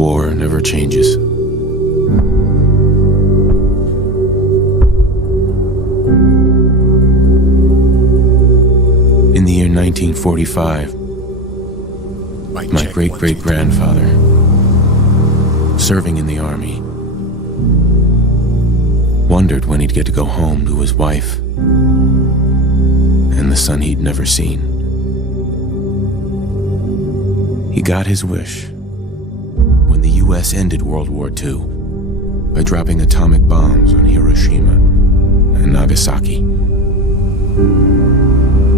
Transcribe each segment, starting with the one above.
War never changes. In the year 1945, my great-great-grandfather, serving in the army, wondered when he'd get to go home to his wife and the son he'd never seen. He got his wish when the U.S. ended World War II by dropping atomic bombs on Hiroshima and Nagasaki.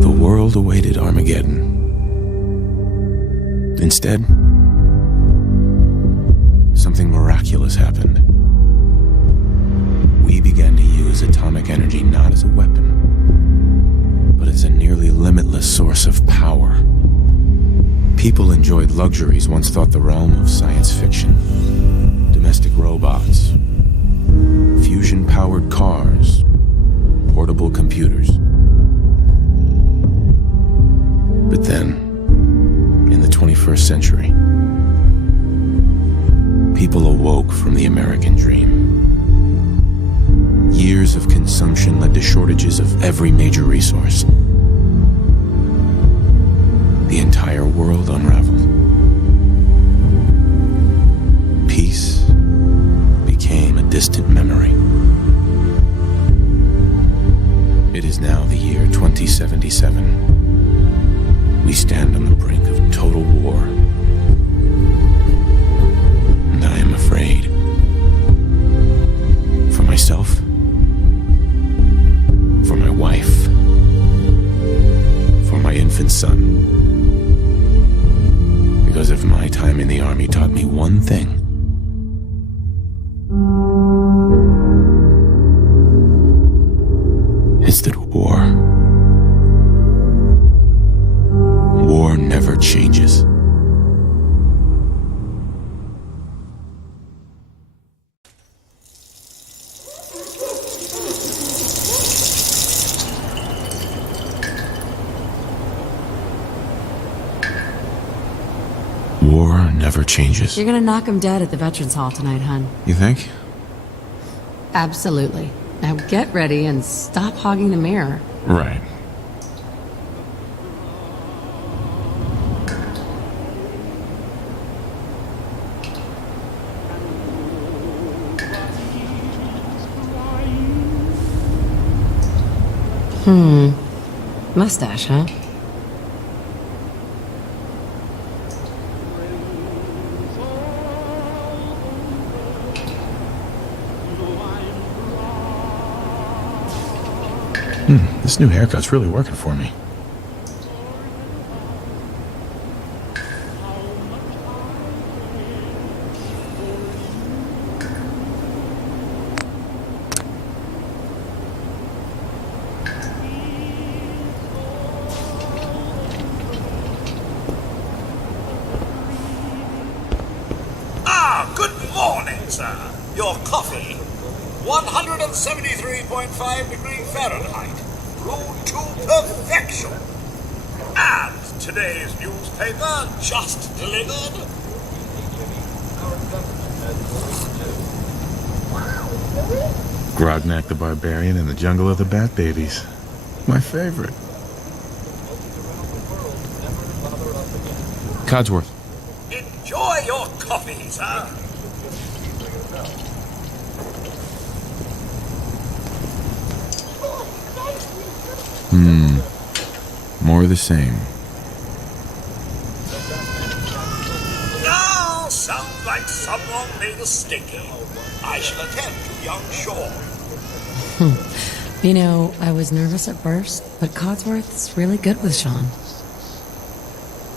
The world awaited Armageddon. Instead, something miraculous happened. We began to use atomic energy not as a weapon, but as a nearly limitless source of power. People enjoyed luxuries once thought the realm of science fiction. Domestic robots, fusion-powered cars, portable computers. But then, in the 21st century, people awoke from the American dream. Years of consumption led to shortages of every major resource. The entire world unraveled. Peace became a distant memory. It is now the year 2077. We stand on the brink of total war. And I am afraid. For myself. For my wife. For my infant son. Because if my time in the army taught me one thing, it's that war never changes. War never changes. You're gonna knock him dead at the Veterans Hall tonight, hun. You think? Absolutely. Now get ready and stop hogging the mirror. Right. Mustache, huh? This new haircut's really working for me. Good morning, sir. Your coffee, 173.5 degrees Fahrenheit, brewed to perfection. And today's newspaper, just delivered. Grognak the Barbarian in the Jungle of the Bat Babies. My favorite. Codsworth. Enjoy your coffee, sir. More of the same. Now, sounds like someone made a sticky. I shall attend to young Shaw. You know, I was nervous at first, but Codsworth's really good with Sean.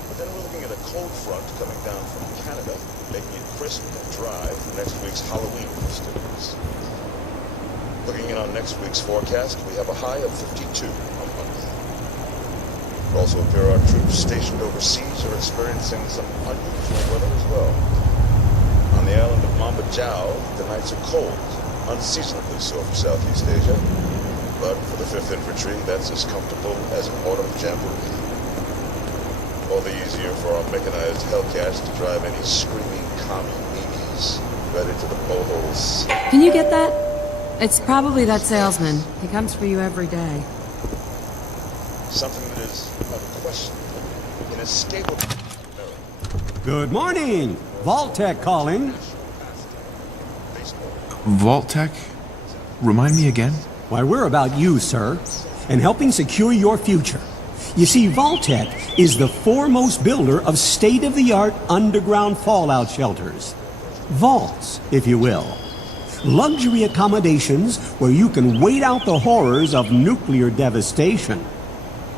But then we're looking at a cold front coming down from Canada, making it crisp and dry for next week's Halloween festivities. Looking in on next week's forecast, we have a high of 52 on Monday. It also appears our troops stationed overseas are experiencing some unusual weather as well. On the island of Mambajau, the nights are cold, unseasonably so for Southeast Asia. But for the 5th Infantry, that's as comfortable as an autumn jamboree. All the easier for our mechanized Hellcats to drive any screaming commie boxes, ready to the boholes. Can you get that? It's probably that salesman. He comes for you every day. Something that is unquestionable, inescapable. Good morning. Vault-Tech calling. Vault-Tech? Remind me again? Why, we're about you, sir, and helping secure your future. You see, Vault-Tech is the foremost builder of state-of-the-art underground fallout shelters. Vaults, if you will. Luxury accommodations where you can wait out the horrors of nuclear devastation.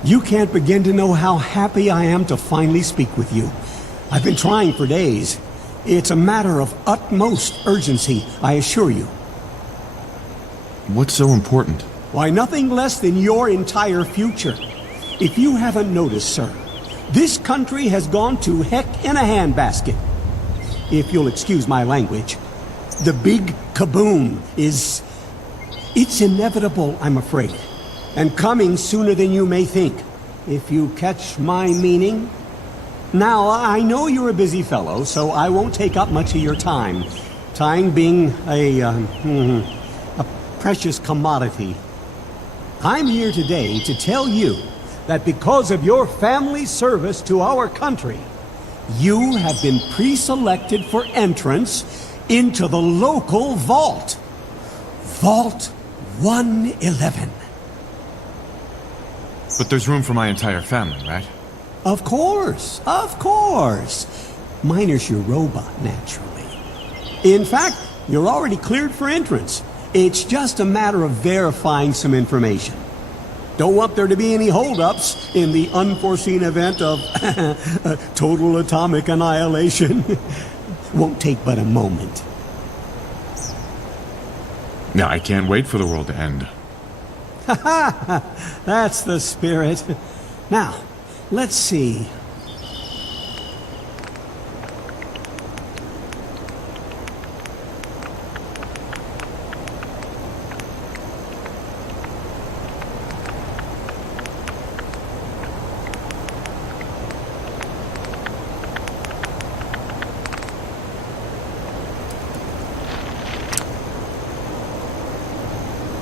You can't begin to know how happy I am to finally speak with you. I've been trying for days. It's a matter of utmost urgency, I assure you. What's so important? Why, nothing less than your entire future. If you haven't noticed, sir, this country has gone to heck in a handbasket. If you'll excuse my language, the big kaboom is... It's inevitable, I'm afraid, and coming sooner than you may think, if you catch my meaning. Now, I know you're a busy fellow, so I won't take up much of your time. Time being a precious commodity. I'm here today to tell you that because of your family's service to our country, you have been pre-selected for entrance into the local vault. Vault 111. But there's room for my entire family, right? Of course, of course. Minus your robot, naturally. In fact, you're already cleared for entrance. It's just a matter of verifying some information. Don't want there to be any holdups in the unforeseen event of total atomic annihilation. Won't take but a moment. Yeah, I can't wait for the world to end. That's the spirit. Now, let's see.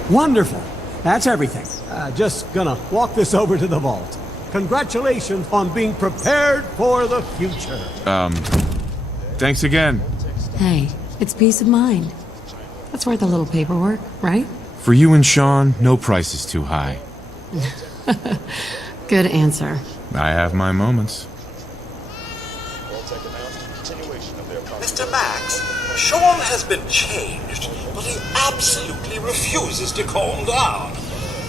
Wonderful. That's everything. Just gonna walk this over to the vault. Congratulations on being prepared for the future. Thanks again. Hey, it's peace of mind. That's worth a little paperwork, right? For you and Sean, no price is too high. Good answer. I have my moments. Mr. Max, Sean has been changed, but he absolutely refuses to calm down.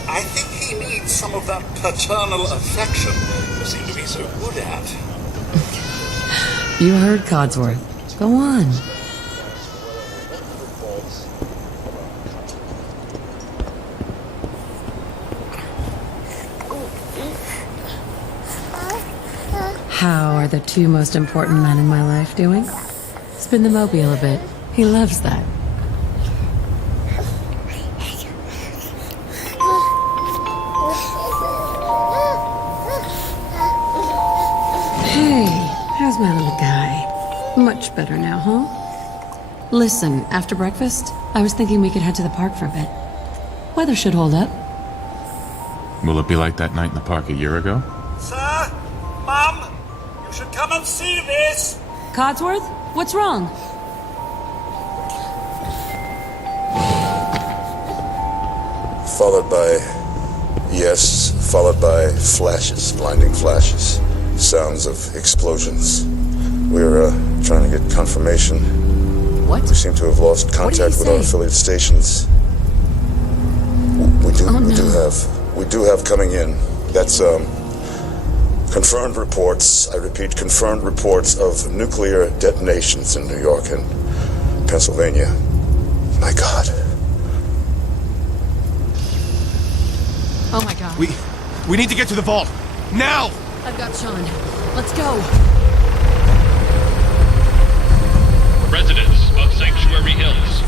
I think he needs some of that paternal affection you seem to be so good at. You heard Codsworth. Go on. How are the two most important men in my life doing? Spin the mobile a bit. He loves that. Hey, how's my little guy? Much better now, huh? Listen, after breakfast, I was thinking we could head to the park for a bit. Weather should hold up. Will it be like that night in the park a year ago? Sir? Mum? You should come and see this! Codsworth, what's wrong? Followed by flashes, blinding flashes. Sounds of explosions. We're trying to get confirmation. What? We seem to have lost contact with our affiliate stations. We do have coming in. That's confirmed reports. I repeat, confirmed reports of nuclear detonations in New York and Pennsylvania. My God. Oh my god. We need to get to the vault. Now! I've got Sean. Let's go. Residents of Sanctuary Hills.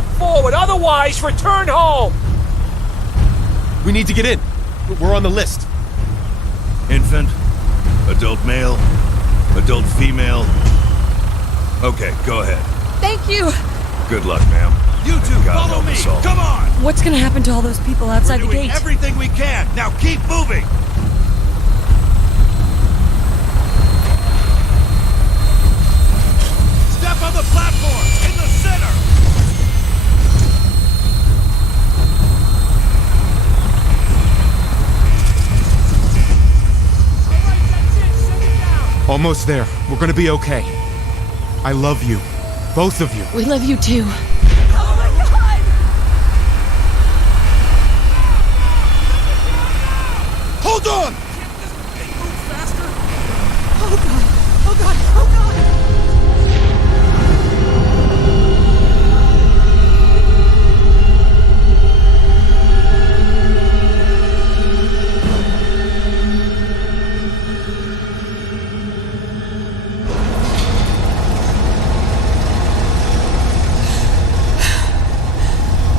step forward. Otherwise, return home. We need to get in. We're on the list. Infant, adult male, adult female. Okay, go ahead. Thank you. Good luck, ma'am. You two, God follow help me! us all. Come on! What's gonna happen to all those people outside We're the doing gate? everything we can. Now keep moving! Step on the platform! In the center! All right, that's it. Send it down. Almost there. We're gonna be okay. I love you. Both of you. We love you too. Oh my god! Hold on! Oh god! Oh god! Oh god!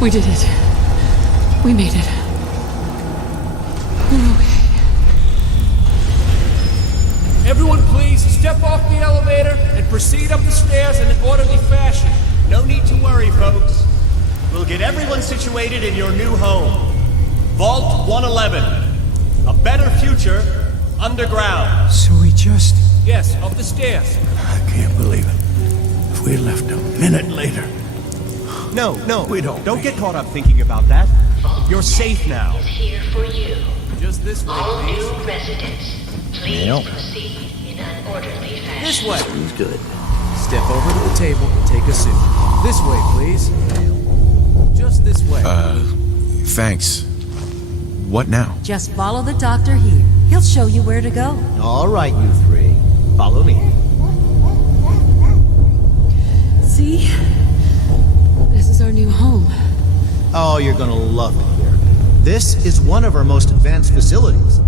We did it. We made it. We're okay. Everyone, please step off the elevator and proceed up the stairs in an orderly fashion. No need to worry, folks. We'll get everyone situated in your new home. Vault 111. A better future underground. So we just... Yes, up the stairs. I can't believe it. If we left a minute later... No, We don't Don't get caught up thinking about that. You're safe now. Is here for you. Just this way, All please. new residents, please proceed in an orderly fashion. This way. He's good. Step over to the table and take a seat. This way, please. Just this way. Thanks. What now? Just follow the doctor here. He'll show you where to go. All right, you three. Follow me. See? This is our new home. Oh, you're gonna love it here. This is one of our most advanced facilities.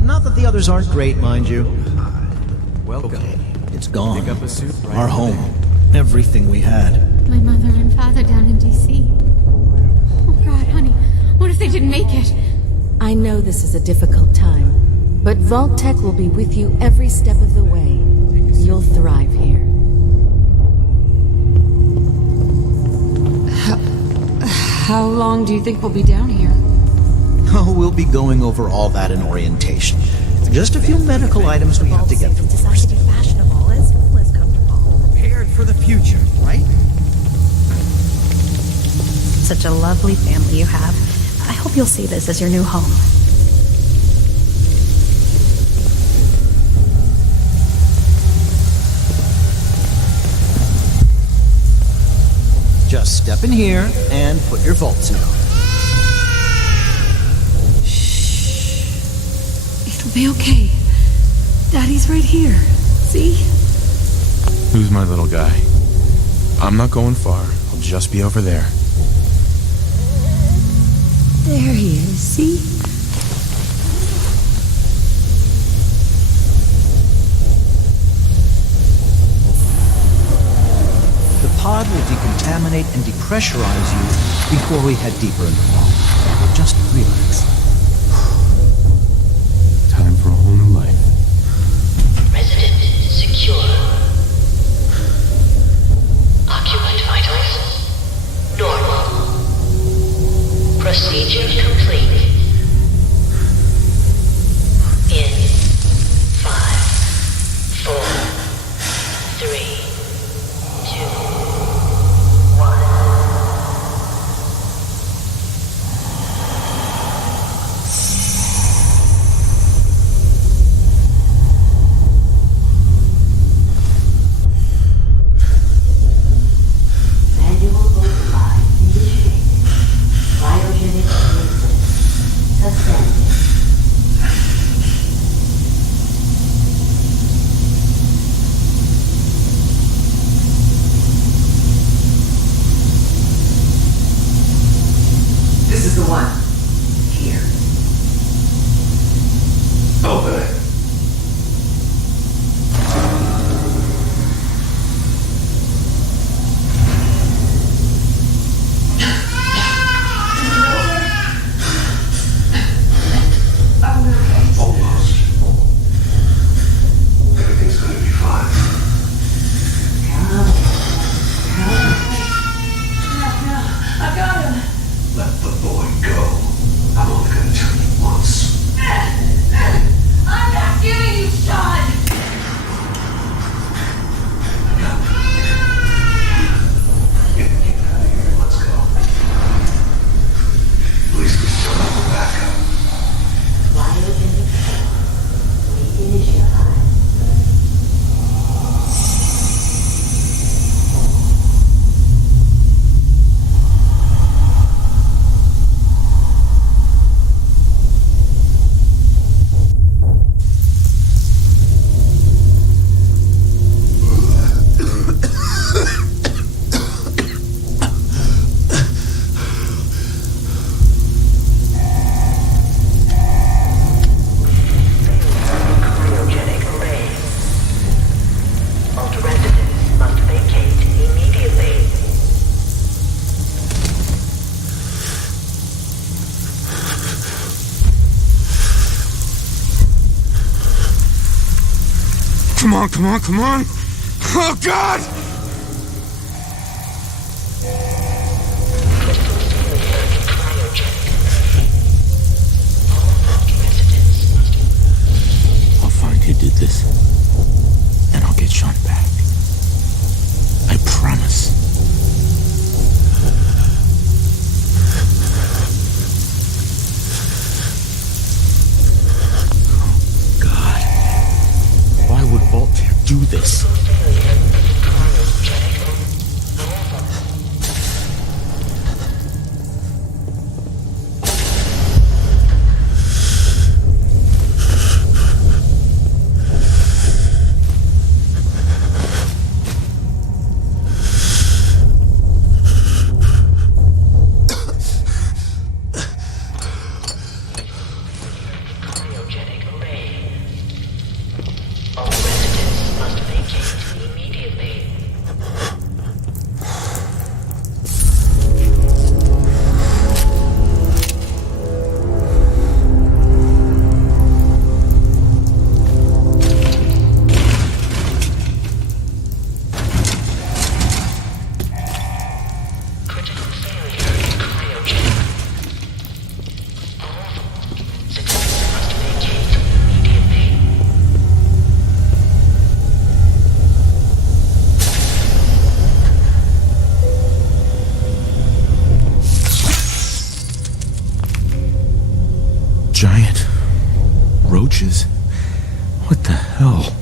Not that the others aren't great, mind you. Welcome. It's gone. Pick up a suit right Our over home. Everything we had. My mother and father down in D.C. Oh God, honey, what if they didn't make it? I know this is a difficult time, but Vault Tech will be with you every step of the way. You'll thrive here. How long do you think we'll be down here? Oh, we'll be going over all that in orientation. Just a few medical items we have to get through Designed first. to be fashionable as well as comfortable. Prepared for the future, right? Such a lovely family you have. I hope you'll see this as your new home. Just step in here and put your vault suit on. It'll be okay. Daddy's right here. See? Who's my little guy? I'm not going far. I'll just be over there. There he is. See? The pod will decontaminate and depressurize you before we head deeper in the vault. Just relax. Time for a whole new life. Resident secure. Occupant vitals normal. Procedure complete. In 5, 4, 3, 2, 1. Manual override initiated. Cryogenic movement suspended. This is the one. Here. Open it. on, come on, come on! Oh, God! I'll find who did this, and I'll get Sean back. I promise. God. Why would Voltaire do this? Giant roaches? What the hell?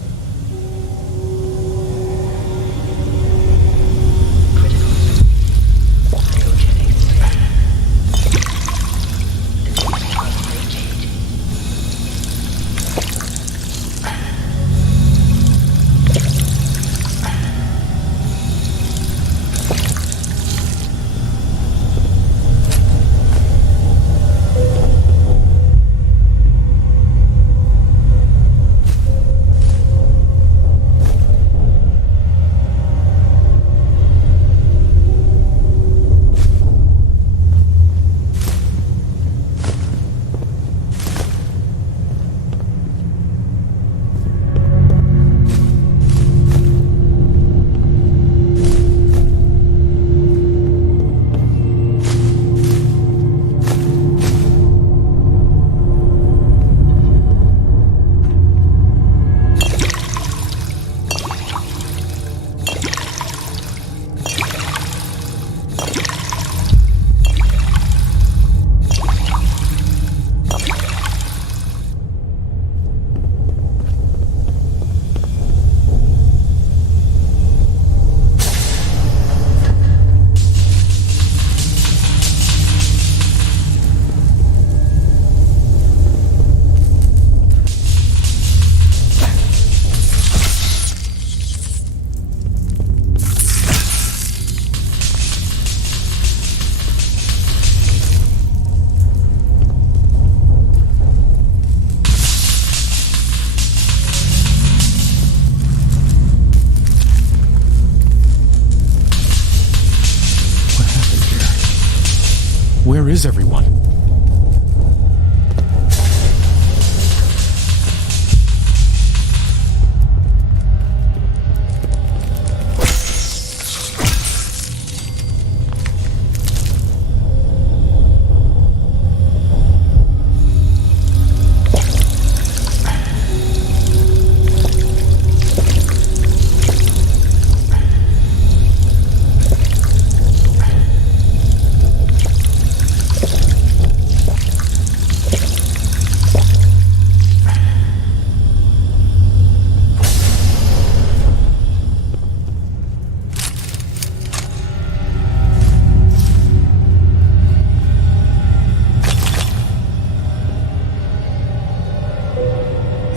Where is everyone?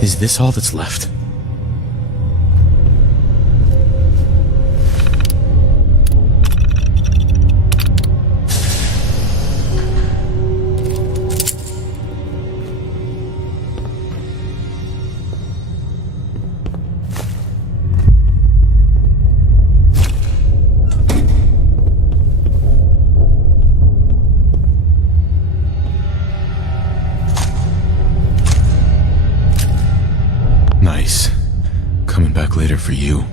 Is this all that's left? Nice. later for you.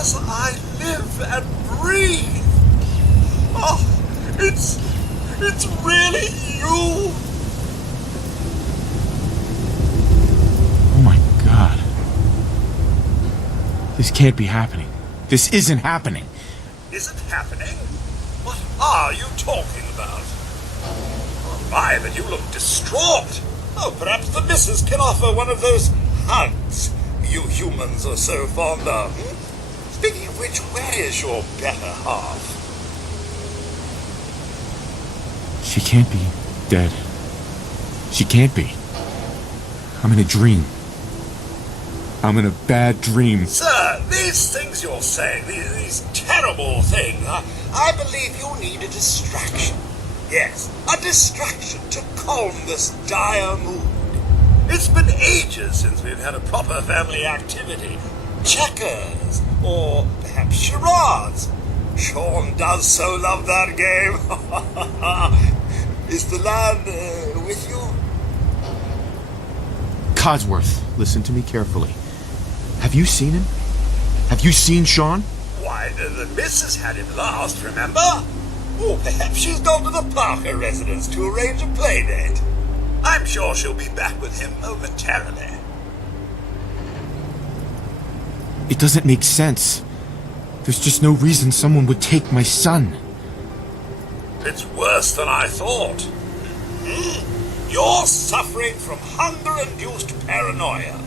as I live and breathe. Oh, it's really you. Oh my God. This can't be happening. This isn't happening. Isn't happening? What are you talking about? Oh my, but you look distraught. Oh, perhaps the missus can offer one of those hugs you humans are so fond of. Speaking of which, where is your better half? She can't be dead. She can't be. I'm in a dream. I'm in a bad dream. Sir, these things you're saying, these terrible things, I believe you need a distraction. Yes, a distraction to calm this dire mood. It's been ages since we've had a proper family activity. Checkers, or perhaps charades. Sean does so love that game. Is the lad with you? Codsworth, listen to me carefully. Have you seen him? Have you seen Sean? Why, the missus had him last, remember? Or perhaps she's gone to the Parker residence to arrange a play date. I'm sure she'll be back with him momentarily. It doesn't make sense. There's just no reason someone would take my son. It's worse than I thought. You're suffering from hunger-induced paranoia.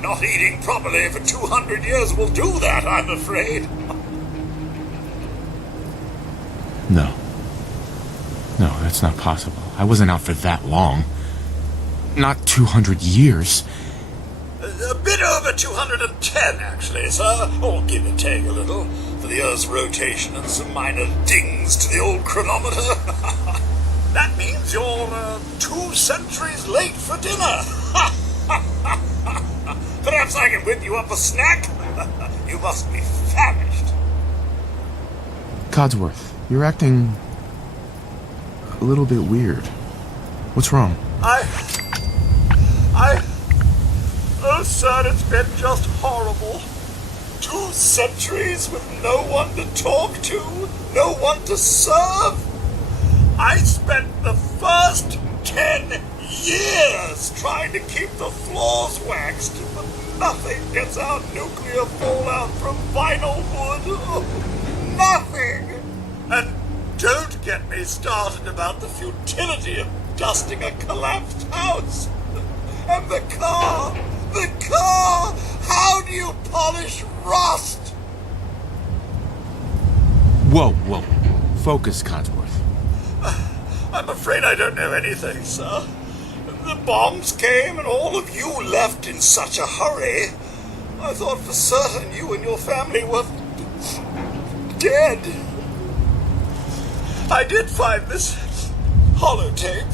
Not eating properly for 200 years will do that, I'm afraid. No. No, that's not possible. I wasn't out for that long. Not 200 years. A bit over 210, actually, sir. Or give or take a little, for the Earth's rotation and some minor dings to the old chronometer. That means you're 2 centuries late for dinner. Perhaps I can whip you up a snack? You must be famished. Codsworth, you're acting a little bit weird. What's wrong? Oh, sir, it's been just horrible. 2 centuries with no one to talk to, no one to serve. I spent the first 10 years trying to keep the floors waxed, but nothing gets out nuclear fallout from vinyl wood. Nothing! And don't get me started about the futility of dusting a collapsed house. And the car! How do you polish rust? Whoa. Focus, Codsworth. I'm afraid I don't know anything, sir. The bombs came and all of you left in such a hurry. I thought for certain you and your family were dead. I did find this holotape.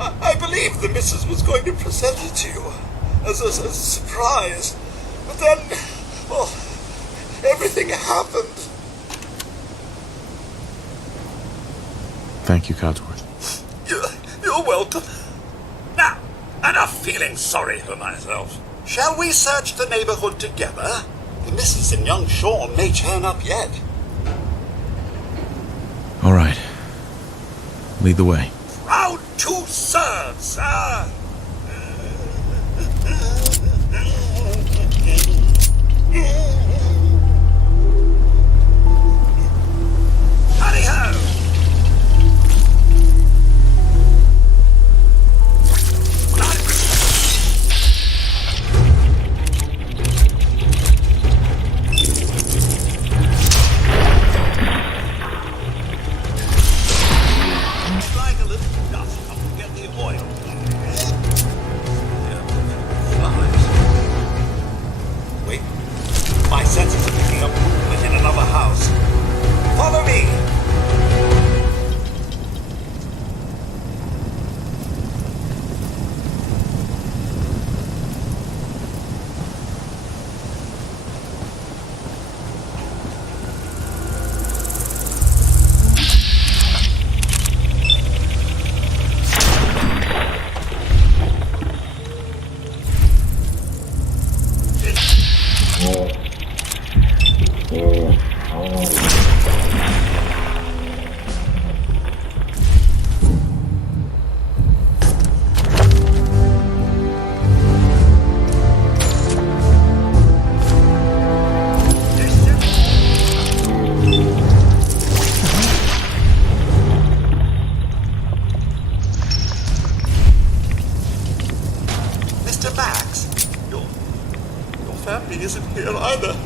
I believe the missus was going to present it to you as a surprise. But then, well, everything happened. Thank you, Codsworth. You're welcome. Now, enough feeling sorry for myself. Shall we search the neighborhood together? The missus and young Sean may turn up yet. All right. Lead the way. Proud to serve, sir. Hurry-ho! My senses are picking up movement in another house. Follow me! Mr. Max, your family isn't here either.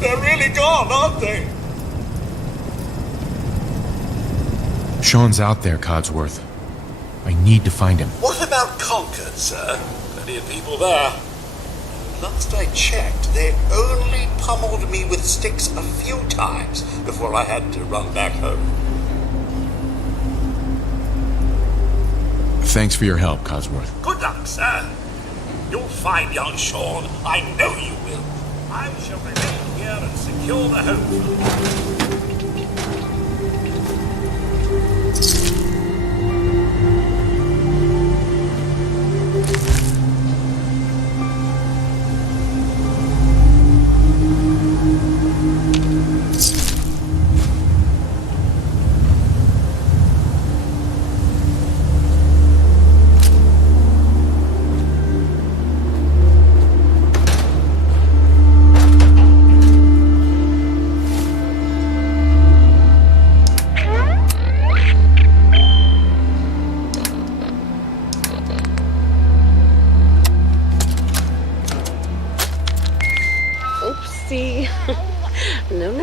They're really gone, aren't they? Sean's out there, Codsworth. I need to find him. What about Concord, sir? Plenty of people there. Last I checked, they only pummeled me with sticks a few times before I had to run back home. Thanks for your help, Codsworth. Good luck, sir. You'll find young Sean. I know you will. I shall remain here and secure the home.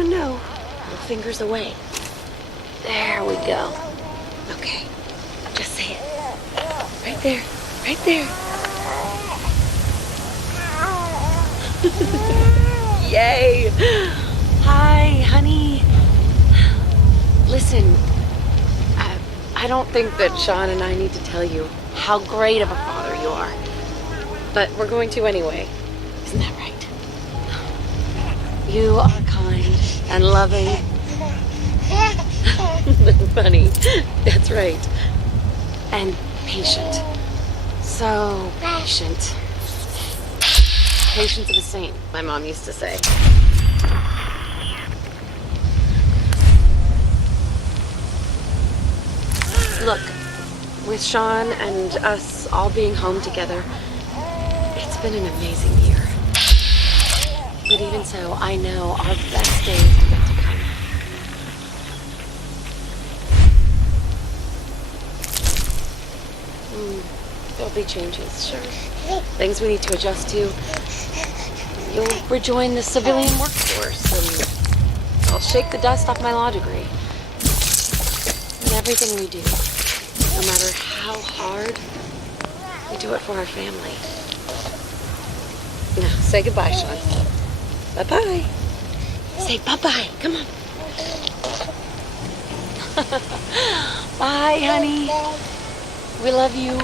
No. Fingers away. There we go. Okay. Just say it. Right there. Right there. Yay! Hi, honey. Listen, I don't think that Sean and I need to tell you how great of a father you are. But we're going to anyway. Isn't that right? You are kind and loving. Funny. That's right. And patient. So patient. Patience of a saint, my mom used to say. Look, with Sean and us all being home together, it's been an amazing year. But even so, I know our best days are yet to come. There'll be changes, sure. Things we need to adjust to. You'll rejoin the civilian workforce, and I'll shake the dust off my law degree. And everything we do, no matter how hard, we do it for our family. Now, say goodbye, Sean. Bye-bye. Say bye-bye. Come on. Bye, honey. We love you.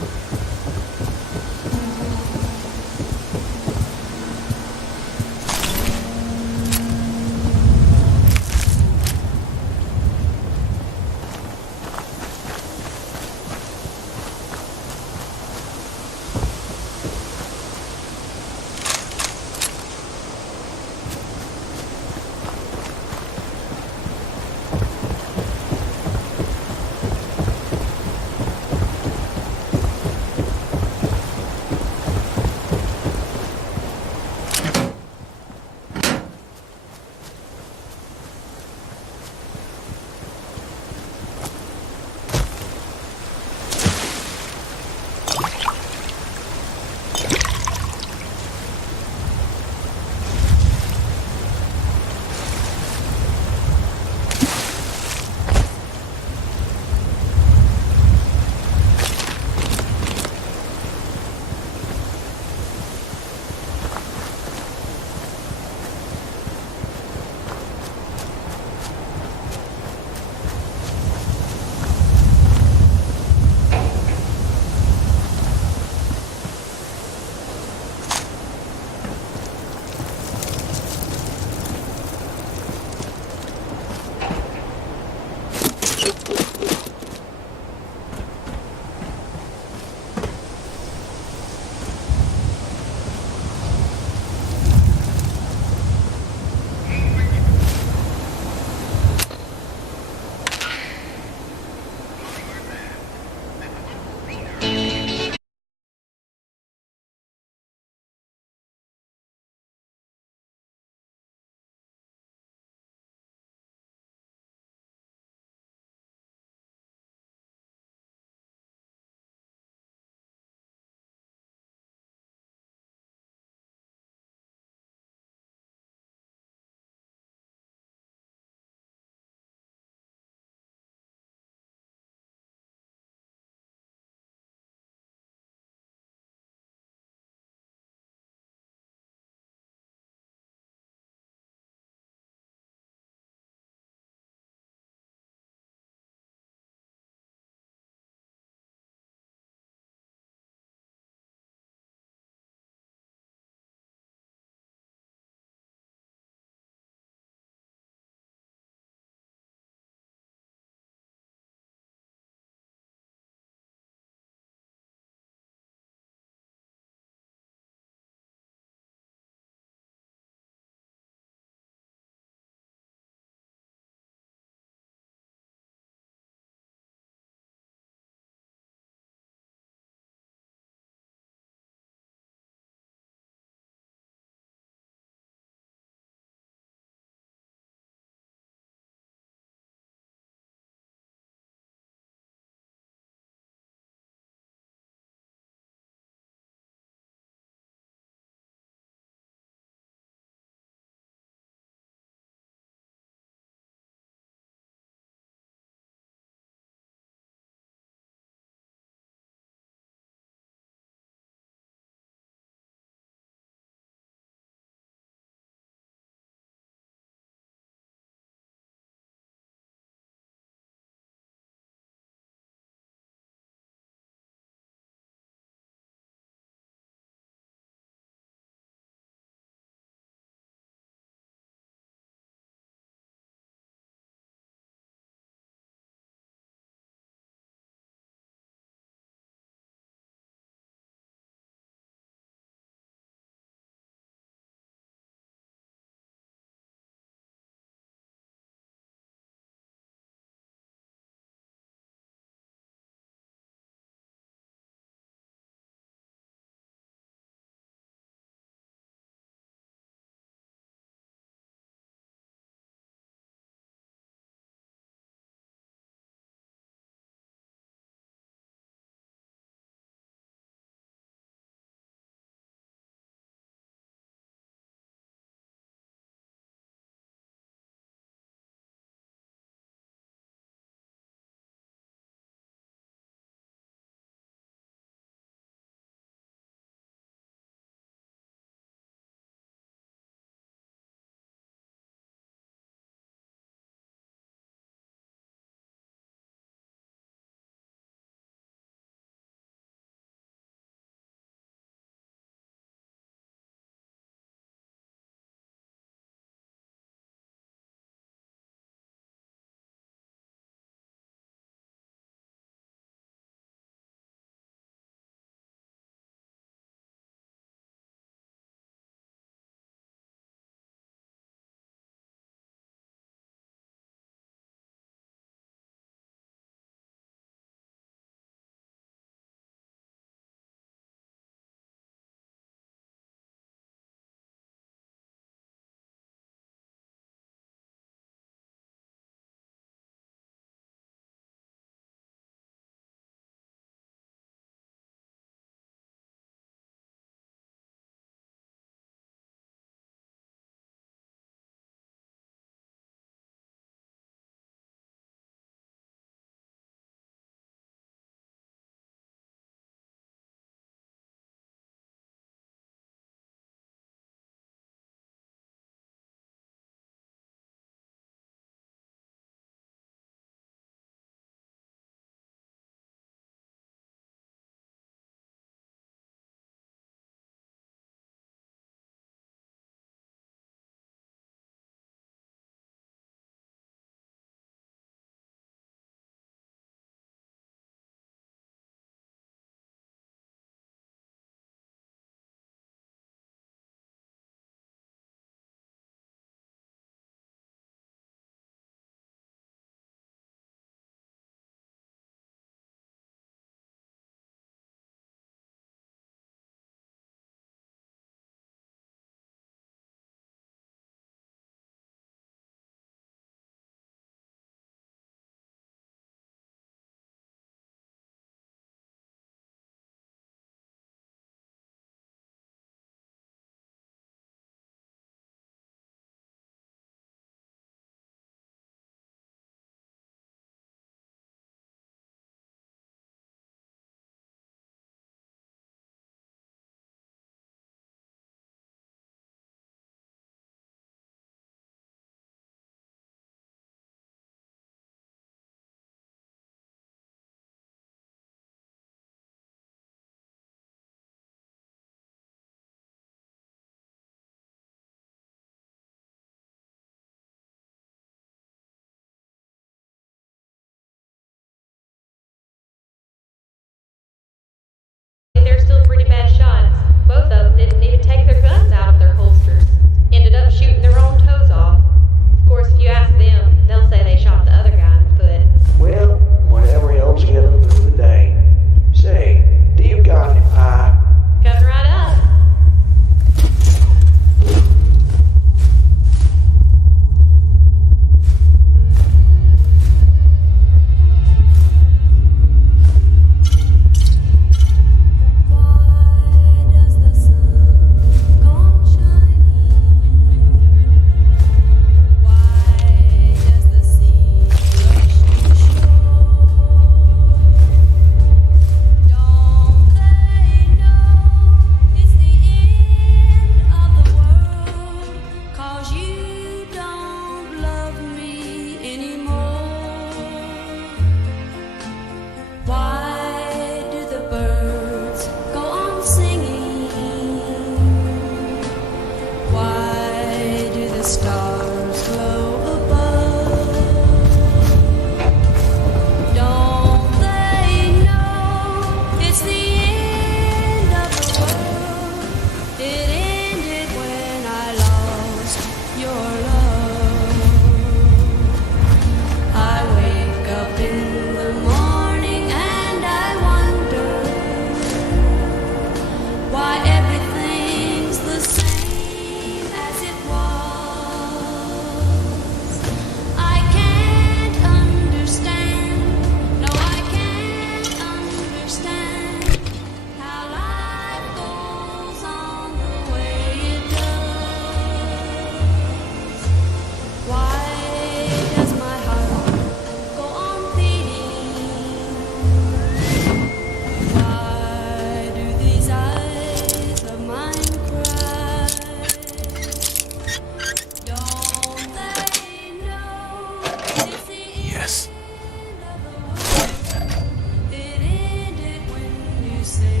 say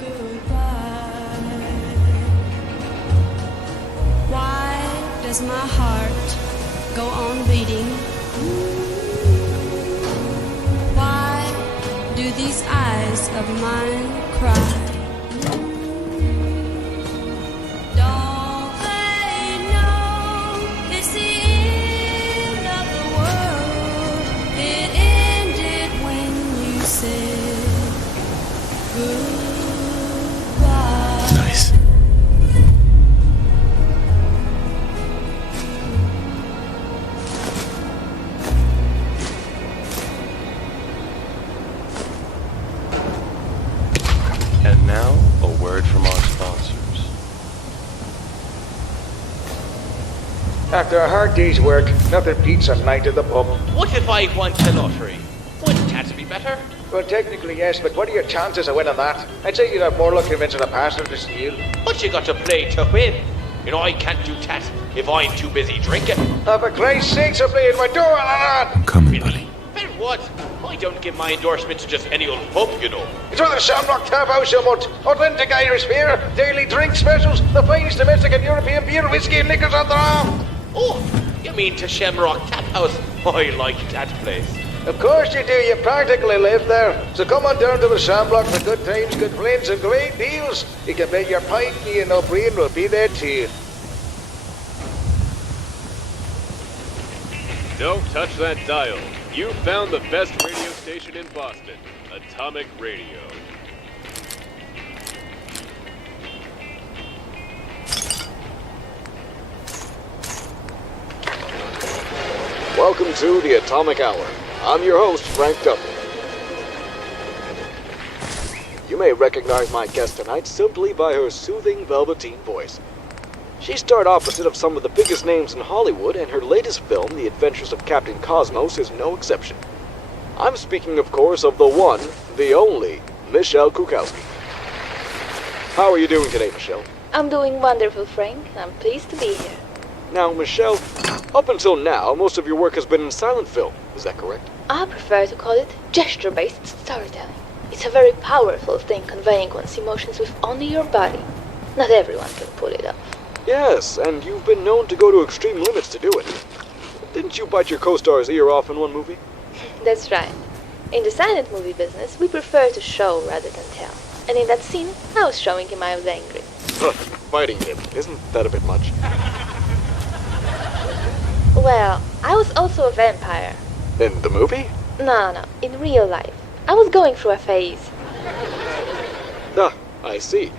goodbye. Why does my heart go on beating? Why do these eyes of mine cry? Don't they know it's the end of the world? It ended when you said goodbye. Nice. And now, a word from our sponsors. After a hard day's work, nothing beats a night at the pub. What if I won the lottery? Wouldn't that be better? Well, technically yes, but what are your chances of winning that? I'd say you'd have more luck convincing a pastor to steal. But you got to play to win. You know, I can't do that if I'm too busy drinking. Oh, for Christ's sakes, I'm playing my door, lad! I'm coming, buddy. Well, what? I don't give my endorsement to just any old pub, you know. It's on the Shamrock Tap House a month. Authentic Irish beer, daily drink specials, the finest domestic and European beer, whiskey and liquors on the arm. Oh, you mean to Shamrock Tap House? I like that place. Of course you do, you practically live there. So come on down to the Shamrock for good times, good friends and great deals. You can bet your pint me and O'Brien will be there too. Don't touch that dial. You found the best radio station in Boston, Atomic Radio. Welcome to the Atomic Hour. I'm your host, Frank W. You may recognize my guest tonight simply by her soothing velveteen voice. She starred opposite of some of the biggest names in Hollywood, and her latest film, The Adventures of Captain Cosmos, is no exception. I'm speaking, of course, of the one, the only, Michelle Kukowski. How are you doing today, Michelle? I'm doing wonderful, Frank. I'm pleased to be here. Now, Michelle, up until now, most of your work has been in silent film. Is that correct? I prefer to call it gesture-based storytelling. It's a very powerful thing, conveying one's emotions with only your body. Not everyone can pull it off. Yes, and you've been known to go to extreme limits to do it. Didn't you bite your co-star's ear off in one movie? That's right. In the silent movie business, we prefer to show rather than tell. And in that scene, I was showing him I was angry. Biting him. Isn't that a bit much? Well, I was also a vampire. In the movie? No, in real life. I was going through a phase. Ah, I see.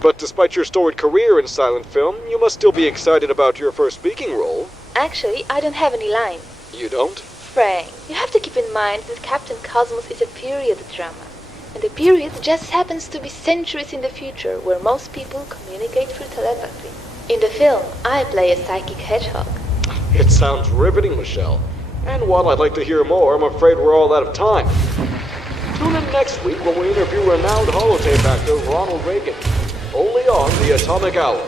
But despite your storied career in silent film, you must still be excited about your first speaking role. Actually, I don't have any line. You don't? Frank, you have to keep in mind that Captain Cosmos is a period drama. And the period just happens to be centuries in the future, where most people communicate through telepathy. In the film, I play a psychic hedgehog. It sounds riveting, Michelle. And while I'd like to hear more, I'm afraid we're all out of time. Tune in next week when we interview renowned holotape actor Ronald Reagan, only on The Atomic Hour.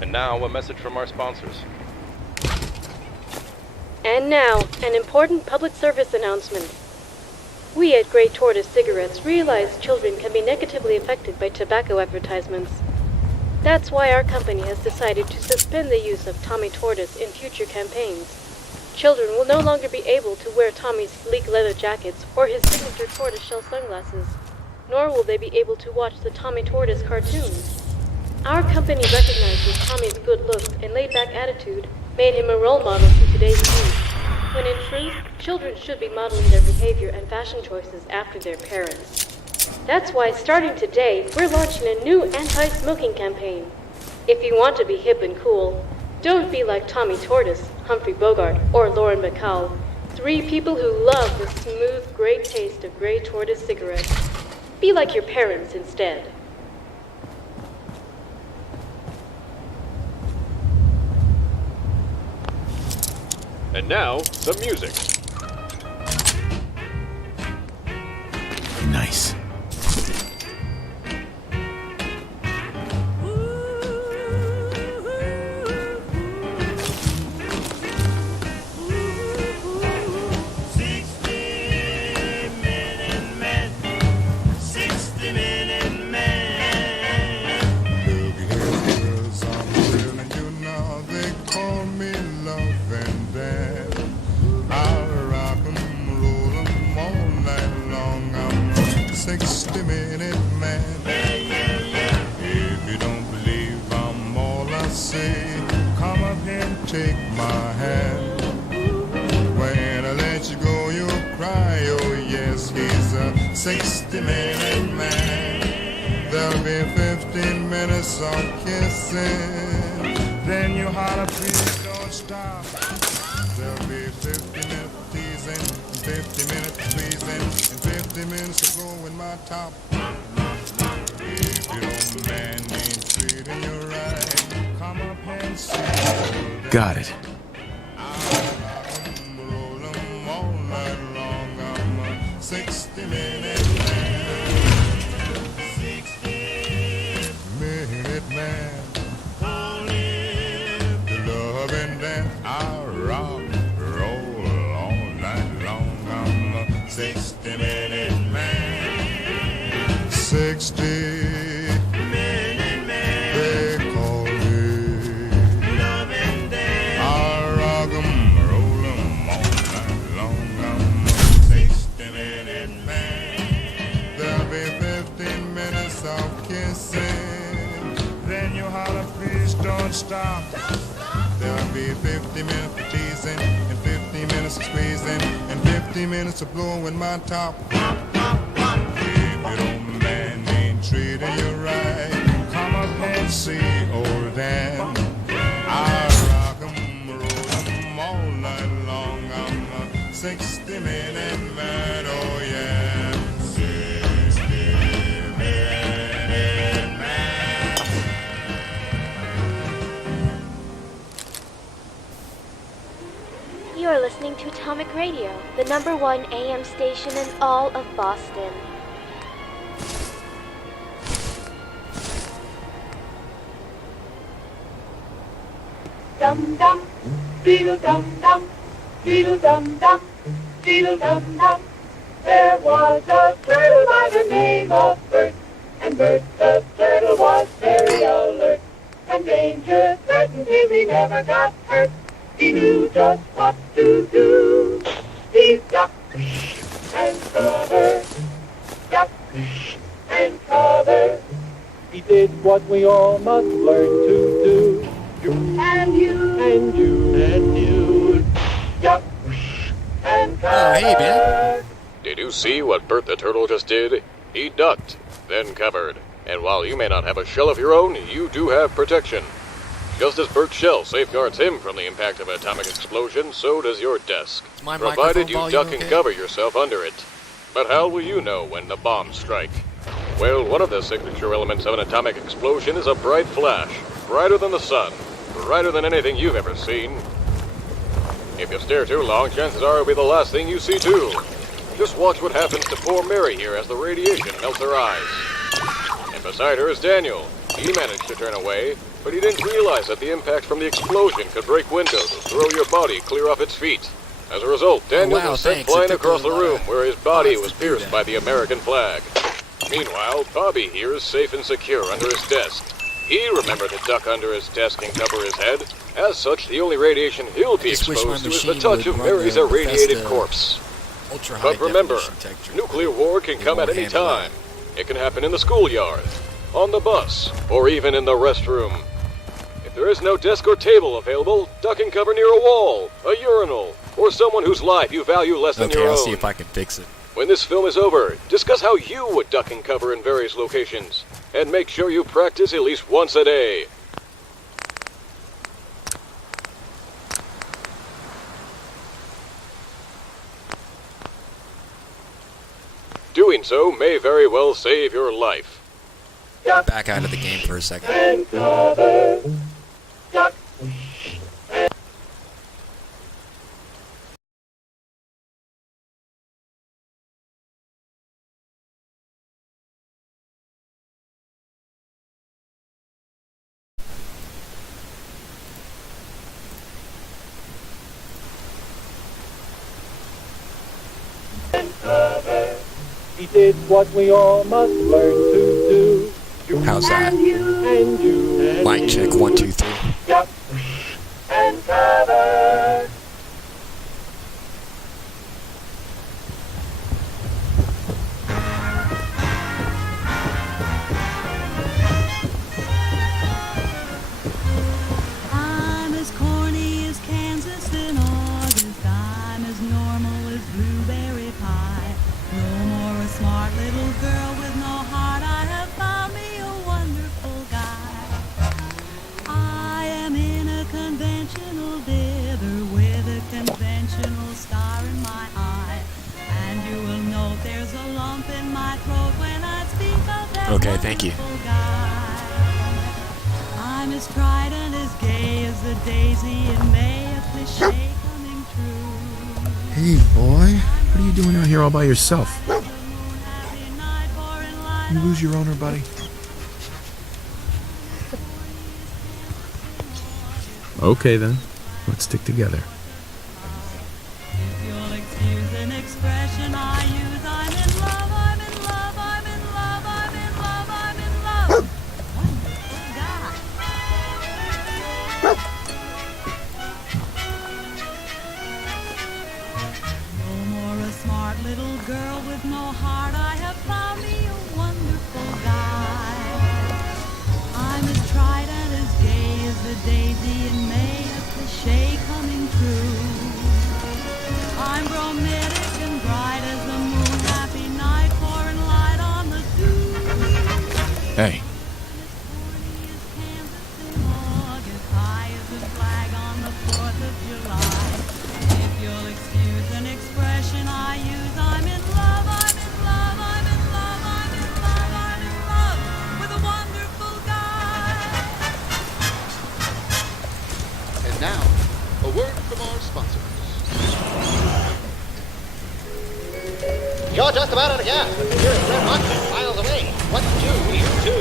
And now, a message from our sponsors. And now, an important public service announcement. We at Grey Tortoise Cigarettes realize children can be negatively affected by tobacco advertisements. That's why our company has decided to suspend the use of Tommy Tortoise in future campaigns. Children will no longer be able to wear Tommy's sleek leather jackets or his signature tortoiseshell sunglasses, nor will they be able to watch the Tommy Tortoise cartoons. Our company recognizes Tommy's good looks and laid-back attitude made him a role model to today's youth, when in truth, children should be modeling their behavior and fashion choices after their parents. That's why, starting today, we're launching a new anti-smoking campaign. If you want to be hip and cool, don't be like Tommy Tortoise, Humphrey Bogart, or Lauren Bacall, three people who love the smooth, great taste of Grey Tortoise cigarettes. Be like your parents instead. And now, some music. Nice. Take my hand. When I let you go, you'll cry. Oh yes, he's a 60-minute man. There'll be 15 minutes of kissing. Then you holler, please don't stop. There'll be 50 minutes of teasing, 50 minutes of squeezing, and 50 minutes of blowing my top. If you don't man ain't treating you right, come up and see. Got it. Stop. There'll be 50 minutes of teasing, and 50 minutes of squeezing, and 50 minutes of blowing my top. If your old man ain't treating you right, come up and see old Dan. I rock 'em, roll 'em all night long. I'm a 60-minute man, oh yeah. 60-minute man. You are listening to Atomic Radio, the #1 AM station in all of Boston. Dum dum, beetle dum dum, beetle dum dum, beetle dum dum. There was a turtle by the name of Bert, and Bert the turtle was very alert. And danger threatened him, he never got hurt. He knew just what to do. He ducked and covered, ducked and covered. He did what we all must learn to do. And you, and you, and you, duck and cover. Did you see what Bert the Turtle just did? He ducked, then covered. And while you may not have a shell of your own, you do have protection. Just as Bert's shell safeguards him from the impact of an atomic explosion, so does your desk. Provided you duck and cover yourself under it. But how will you know when the bombs strike? Well, one of the signature elements of an atomic explosion is a bright flash. Brighter than the sun. Brighter than anything you've ever seen. If you stare too long, chances are it'll be the last thing you see too. Just watch what happens to poor Mary here as the radiation melts her eyes. And beside her is Daniel. He managed to turn away, but he didn't realize that the impact from the explosion could break windows and throw your body clear off its feet. As a result, Daniel was sent flying across the room where his body was pierced by the American flag. Meanwhile, Bobby here is safe and secure under his desk. He remembered to duck under his desk and cover his head. As such, the only radiation he'll be exposed to is the touch of Mary's irradiated corpse. But remember, nuclear war can come at any time. It can happen in the schoolyard, on the bus, or even in the restroom. If there is no desk or table available, duck and cover near a wall, a urinal, or someone whose life you value less than your own. Okay, I'll see if I can fix it. When this film is over, discuss how you would duck and cover in various locations, and make sure you practice at least once a day. Doing so may very well save your life. Back out of the game for a second. And cover. Duck. He did what we all must learn to do. How's that? And you. Mic check, 1, 2, 3. Duck. And cover. I'm as corny as Kansas in August. I'm as normal as blueberry pie. No more a smart little girl with no heart. I have found me a wonderful guy. I am in a conventional dither with a conventional star in my eye. And you will note there's a lump in my throat when I speak of that Okay, thank you. wonderful guy. I'm as tried and as gay as the daisy in May, a cliche coming true. Hey, boy. What are you doing out here all by yourself? You lose your owner, buddy? Okay, then. Let's stick together. If you'll excuse an expression I use, I'm in love, I'm in love, I'm in love, I'm in love, I'm in love. Wonderful guy. No more a smart little girl with no heart. I have found me a wonderful guy. I'm as tried and as gay as the daisy in May, a cliche coming true. I'm bromidic and bright as the moon, happy night, pouring light on the dew. Hey. August, high as the flag on the 4th of July. If you'll excuse an expression I use, I'm in love, I'm in love, I'm in love, I'm in love, I'm in love with a wonderful guy. And now, a word from our sponsors. You're just about out of gas, but the nearest Red Rocket is miles away. What do you do?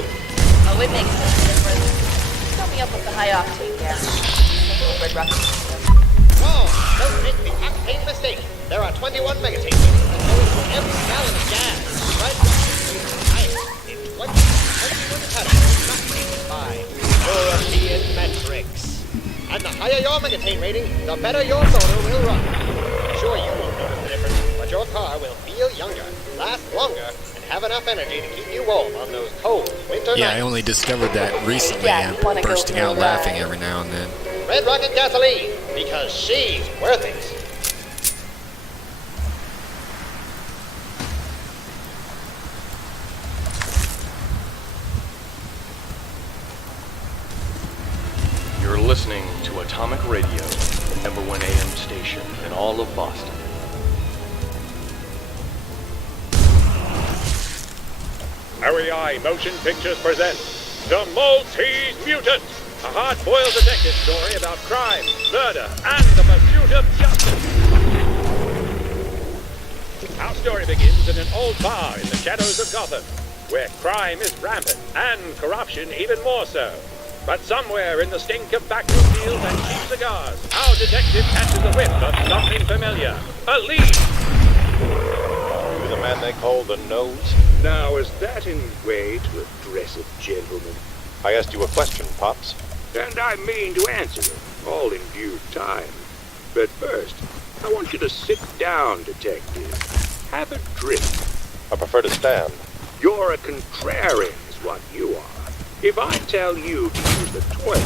Oh, it makes no difference. Fill me up with the high octane gas. Red Rocket. Oh, don't make the octane mistake. There are 21 megatanks that go into every gallon of gas. Red Rocket is higher in 21 tons, not by European metrics. And the higher your megatane rating, the better your motor will run. Sure, you won't notice the difference, but your car will feel younger, last longer, and have enough energy to keep you warm on those cold winter nights. Yeah, I only discovered that recently. I'm bursting out laughing every now and then. Red Rocket gasoline, because she's worth it. Atomic Radio, the #1 AM station in all of Boston. REI Motion Pictures presents The Maltese Mutant, a hard-boiled detective story about crime, murder, and the pursuit of justice. Our story begins in an old bar in the shadows of Gotham, where crime is rampant and corruption even more so. But somewhere in the stink of backroom deals and cheap cigars, our detective catches a whiff of something familiar. A lead! You the man they call the Nose? Now, is that any way to address a gentleman? I asked you a question, Pops. And I mean to answer it, all in due time. But first, I want you to sit down, detective. Have a drink. I prefer to stand. You're a contrarian, is what you are. If I tell you to use the toilet,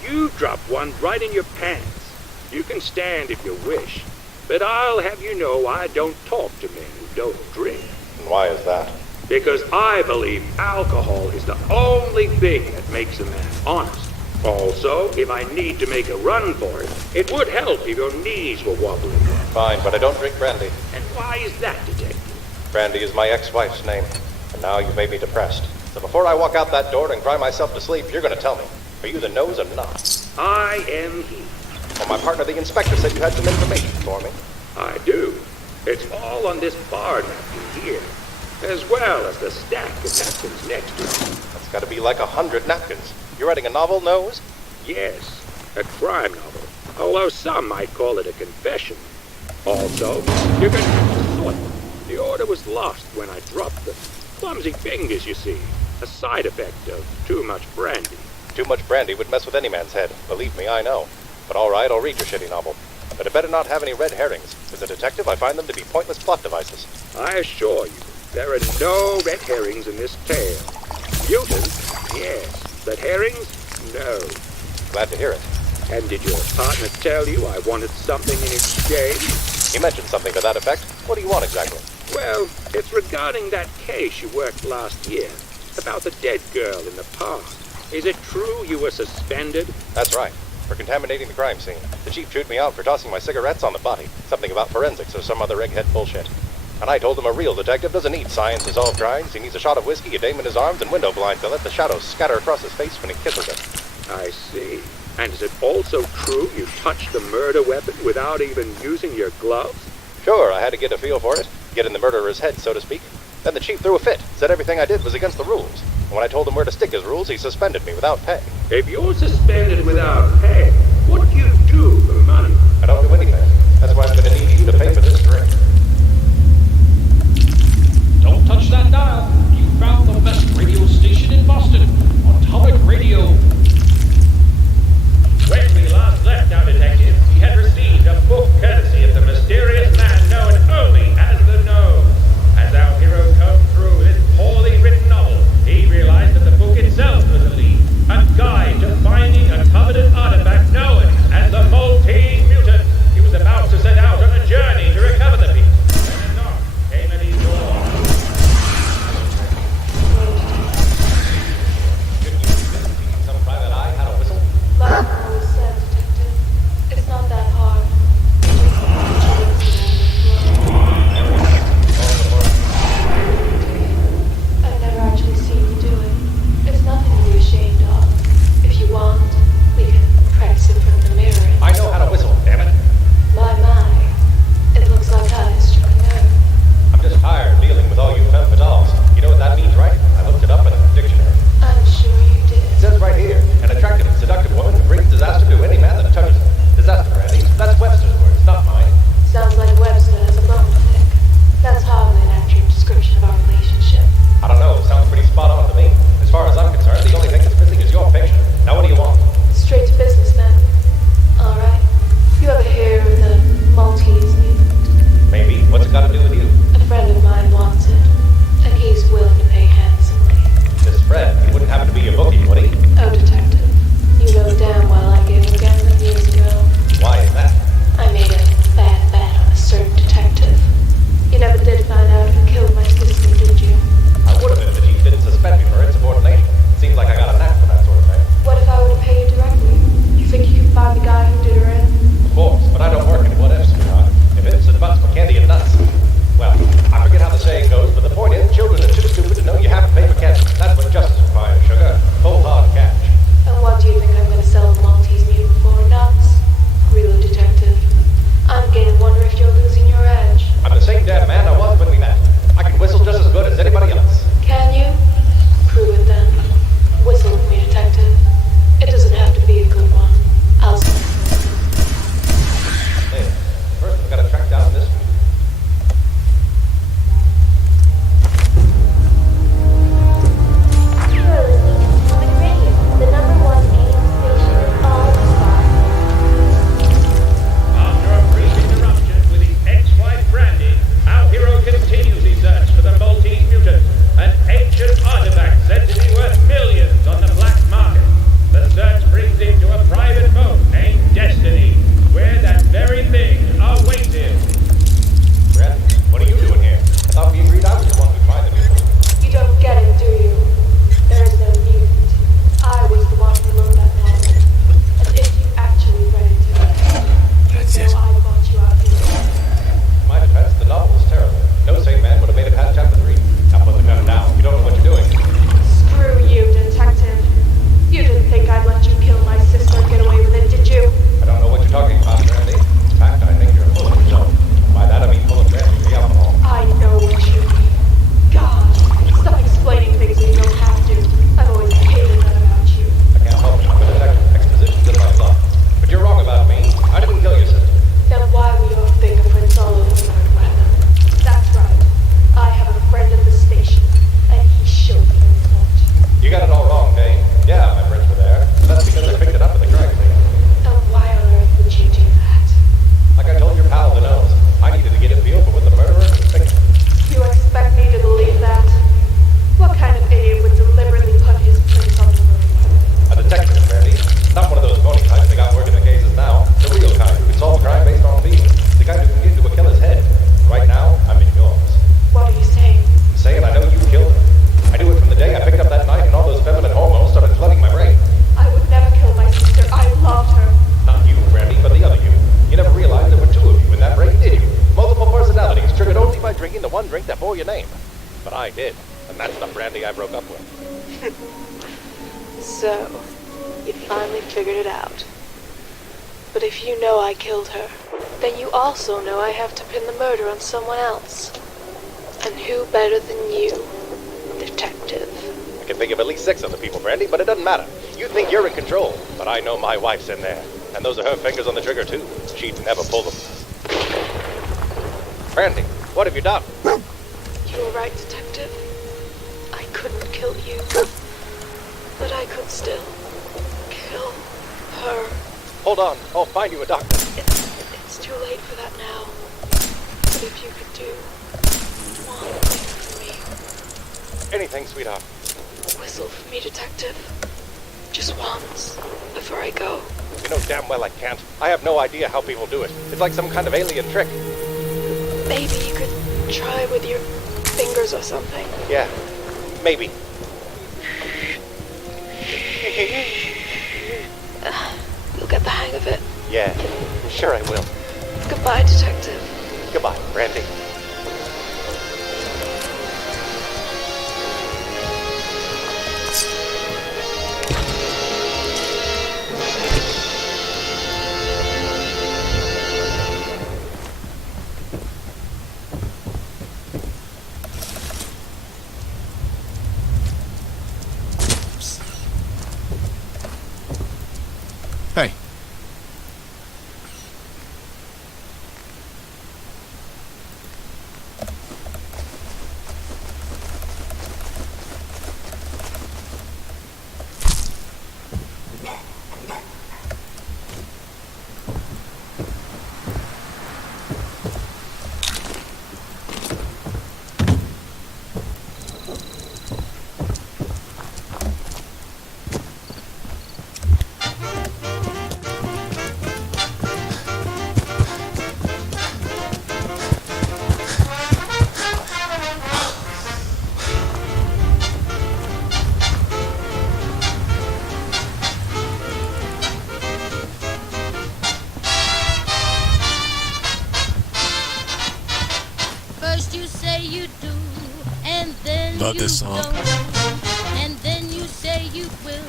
you drop one right in your pants. You can stand if you wish, but I'll have you know I don't talk to men who don't drink. And why is that? Because I believe alcohol is the only thing that makes a man honest. Also, if I need to make a run for it, it would help if your knees were wobbling. Fine, but I don't drink brandy. And why is that, detective? Brandy is my ex-wife's name, and now you've made me depressed. So before I walk out that door and cry myself to sleep, you're going to tell me, are you the Nose or not? I am he. Well, my partner, the inspector, said you had some information for me. I do. It's all on this bar napkin here, as well as the stack of napkins next to it. That's got to be like 100 napkins. You're writing a novel, Nose? Yes, a crime novel, although some might call it a confession. Also, you're going to have to sort them. The order was lost when I dropped them. Clumsy fingers, you see. A side effect of too much brandy. Too much brandy would mess with any man's head. Believe me, I know. But all right, I'll read your shitty novel. But it better not have any red herrings. As a detective, I find them to be pointless plot devices. I assure you, there are no red herrings in this tale. Mutants, yes. But herrings, no. Glad to hear it. And did your partner tell you I wanted something in exchange? He mentioned something to that effect. What do you want exactly? Well, it's regarding that case you worked last year, about the dead girl in the park. Is it true you were suspended? That's right. For contaminating the crime scene. The chief chewed me out for tossing my cigarettes on the body. Something about forensics or some other egghead bullshit. And I told him a real detective doesn't need science to solve crimes. He needs a shot of whiskey, a dame in his arms, and window blinds to let the shadows scatter across his face when he kisses her. I see. And is it also true you touched the murder weapon without even using your gloves? Sure, I had to get a feel for it. Get in the murderer's head, so to speak. Then the chief threw a fit, said everything I did was against the rules. And when I told him where to stick his rules, he suspended me without pay. If you're suspended without pay, what do you do for money? I don't do anything. That's why I'm going to need you to pay for this drink. Don't touch that dial. You found the best radio station in Boston. Atomic Radio. When we last left our detective, he had received a book courtesy of the mysterious man known only as the Nose. As our hero combed through this poorly written novel, he realized that the book itself was a lead, a guide to finding a coveted artifact known as the Maltese Mutant. He was about to set out on a journey to recover the piece. When a knock came at his door. So, you finally figured it out. But if you know I killed her, then you also know I have to pin the murder on someone else. And who better than you, detective? I can think of at least 6 other people, Brandy, but it doesn't matter. You think you're in control, but I know my wife's in there. And those are her fingers on the trigger, too. She'd never pull them. Brandy, what have you done? You were right, detective. I couldn't kill you. But I could still kill her. Hold on, I'll find you a doctor. It's too late for that now. But if you could do one thing for me. Anything, sweetheart. Whistle for me, detective. Just once, before I go. You know damn well I can't. I have no idea how people do it. It's like some kind of alien trick. Maybe you could try with your fingers or something. Yeah, maybe. You'll get the hang of it. Yeah, sure I will. Goodbye, detective. Goodbye, Brandy. Hey. First you say you do, and then Love you this song. don't. And then you say you will,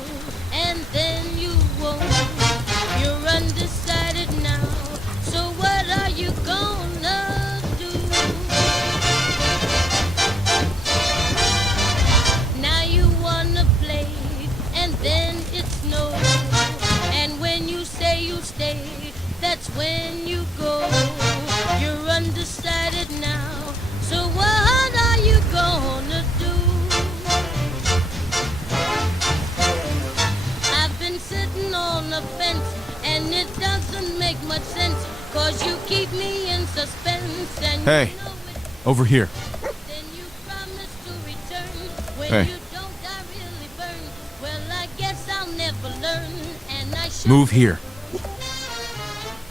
and then you won't. You're undecided now, so what are you gonna do? Now you wanna play, and then it's no. And when you say you stay, that's when you go. You're undecided now, so what are you gonna do? I've been sitting on the fence, and it doesn't make much sense, 'cause you keep me in suspense, and Hey. you know it. Over here. Then you promise to return. When Hey. you don't, I really burn. Well, I guess I'll never learn, and I should. Move here.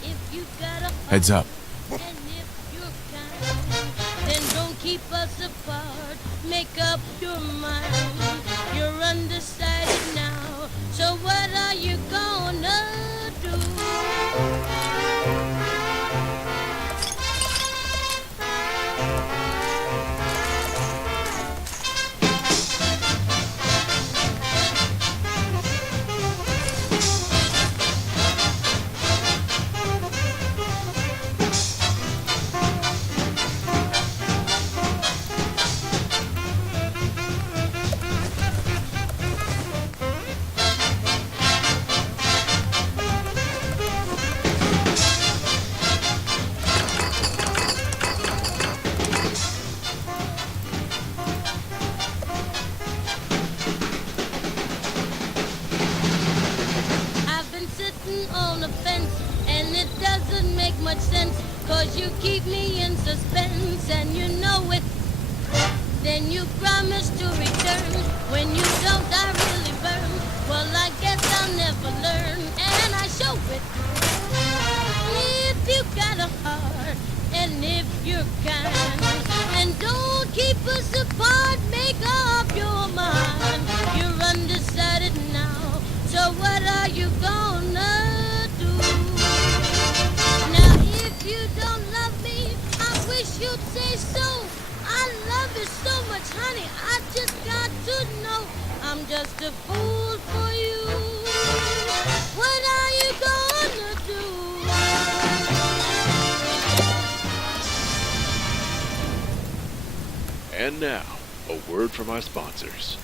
If you got a Heads up. and if you're kind, then don't keep us apart. Make up your mind. You're undecided now, so what are you gonna do? I've been sitting on the fence, and it doesn't make much sense, 'cause you keep me in suspense, and you know it. Then you promise to return. When you don't, I really burn. Well, I guess I'll never learn, and I show it. If you got a heart, and if you're kind, and don't keep us apart, make up your mind. You're undecided now, so what are you gonna do? Now, if you don't love me, I wish you'd say so. I love you so much, honey, I just got to know. I'm just just a fool for you. What are you gonna do? And now, a word from our sponsors.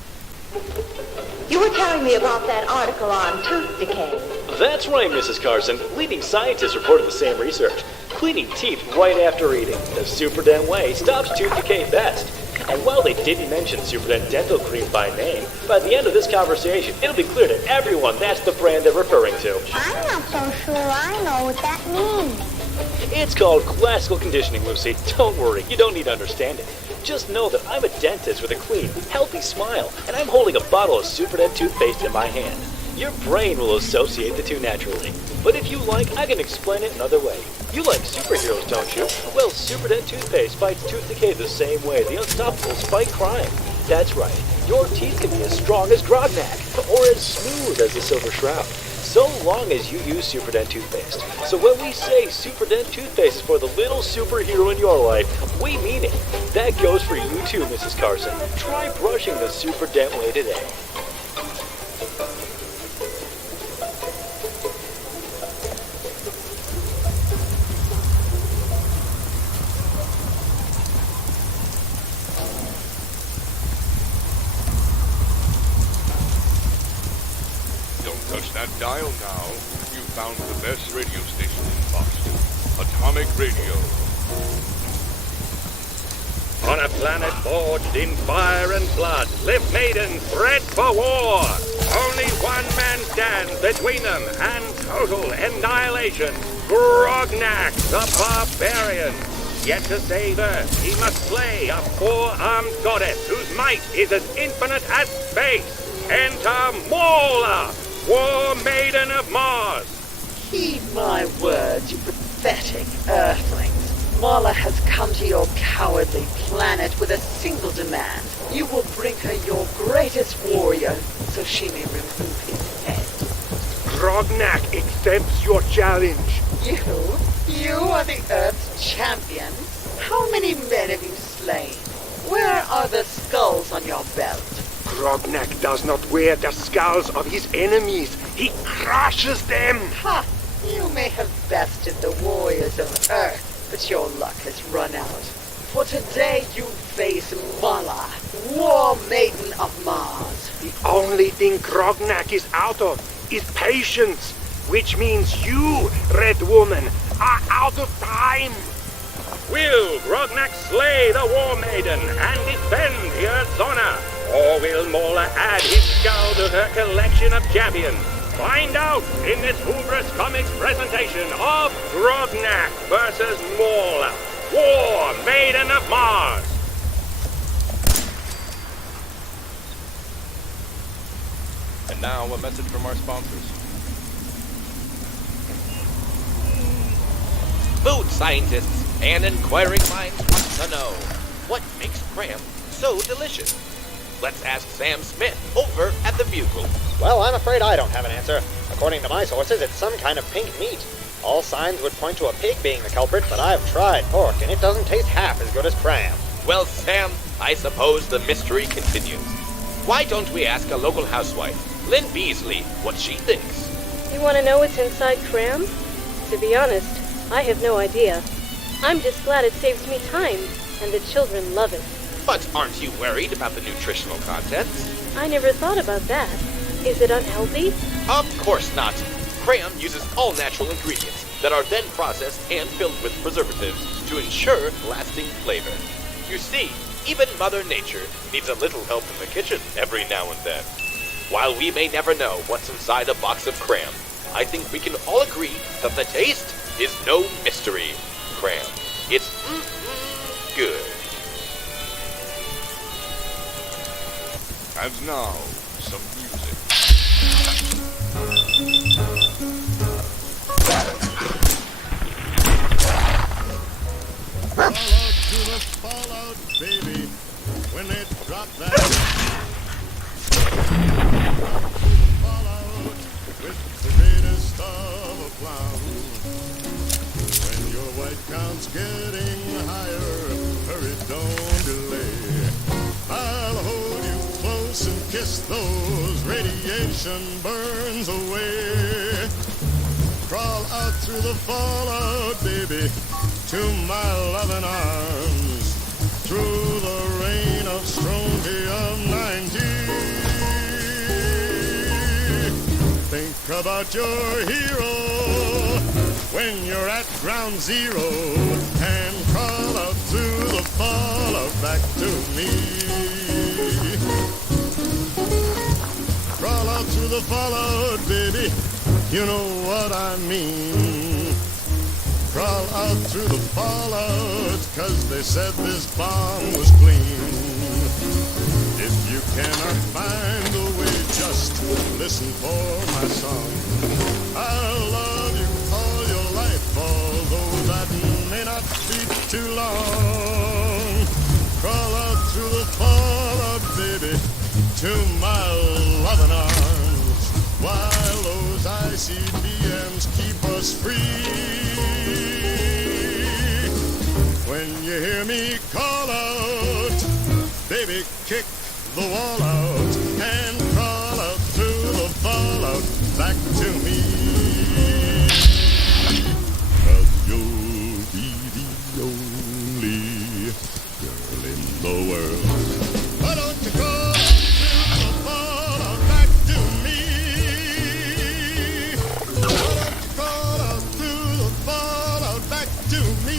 You were telling me about that article on tooth decay. That's right, Mrs. Carson. Leading scientists reported the same research. Cleaning teeth right after eating, the Superdent way, stops tooth decay best. And while they didn't mention Superdent Dental Cream by name, by the end of this conversation, it'll be clear to everyone that's the brand they're referring to. I'm not so sure I know what that means. It's called classical conditioning, Lucy. Don't worry, you don't need to understand it. Just know that I'm a dentist with a clean, healthy smile, and I'm holding a bottle of Superdent toothpaste in my hand. Your brain will associate the two naturally. But if you like, I can explain it another way. You like superheroes, don't you? Well, Superdent toothpaste fights tooth decay the same way the Unstoppables fight crime. That's right. Your teeth can be as strong as Grognak, or as smooth as the Silver Shroud, so long as you use Superdent toothpaste. So when we say Superdent toothpaste is for the little superhero in your life, we mean it. That goes for you too, Mrs. Carson. Try brushing the Superdent way today. Touch that dial now. You found the best radio station in Boston. Atomic Radio. On a planet forged in fire and blood, live maidens bred for war. Only one man stands between them and total annihilation. Grognak, the barbarian. Yet to save Earth, he must slay a four-armed goddess whose might is as infinite as space. Enter Mawla, War Maiden of Mars! Heed my words, you pathetic Earthlings. Mawla has come to your cowardly planet with a single demand. You will bring her your greatest warrior, so she may remove his head. Grognak accepts your challenge. You are the Earth's champion? How many men have you slain? Where are the skulls on your belt? Grognak does not wear the skulls of his enemies. He crushes them. Ha! You may have bested the warriors of Earth, but your luck has run out. For today you face Mawla, War Maiden of Mars. The only thing Grognak is out of is patience, which means you, Red Woman, are out of time. Will Grognak slay the War Maiden and defend the Earth's honor? Or will Mawla add his skull to her collection of champions? Find out in this Hubris Comics presentation of Grognak versus Mawla, War Maiden of Mars. And now a message from our sponsors. Food scientists and inquiring minds want to know, what makes cram so delicious? Let's ask Sam Smith over at the Bugle. Well, I'm afraid I don't have an answer. According to my sources, it's some kind of pink meat. All signs would point to a pig being the culprit, but I've tried pork, and it doesn't taste half as good as cram. Well, Sam, I suppose the mystery continues. Why don't we ask a local housewife, Lynn Beasley, what she thinks? You want to know what's inside cram? To be honest, I have no idea. I'm just glad it saves me time, and the children love it. But aren't you worried about the nutritional contents? I never thought about that. Is it unhealthy? Of course not. Cram uses all natural ingredients that are then processed and filled with preservatives to ensure lasting flavor. You see, even Mother Nature needs a little help in the kitchen every now and then. While we may never know what's inside a box of cram, I think we can all agree that the taste is no mystery. Cram. It's good. And now, some music. Fallout to the fallout, baby, when they drop that. Fallout with the greatest of a clown. When your white count's getting higher, hurry, don't delay. I'll hold you close kiss and kiss those radiation burns away. Crawl out through the fallout, baby, to my loving arms. Through the rain of strontium-90. Think about your hero when you're at ground zero, and crawl out through the fallout back to me. Crawl out through the fallout, baby, you know what I mean. Crawl out through the fallout, 'cause they said this bomb was clean. If you cannot find the way, just listen for my song. I'll love you all your life, although that may not be too long. Crawl out through the fallout, baby, to my loving arms, while those ICBMs keep us free. When you hear me call out, baby, kick the wall out and crawl out through the fallout back to me. 'Cause you'll be the only girl in the world. Why don't you crawl out through the fallout back to me? Why don't you crawl out through the fallout back to me?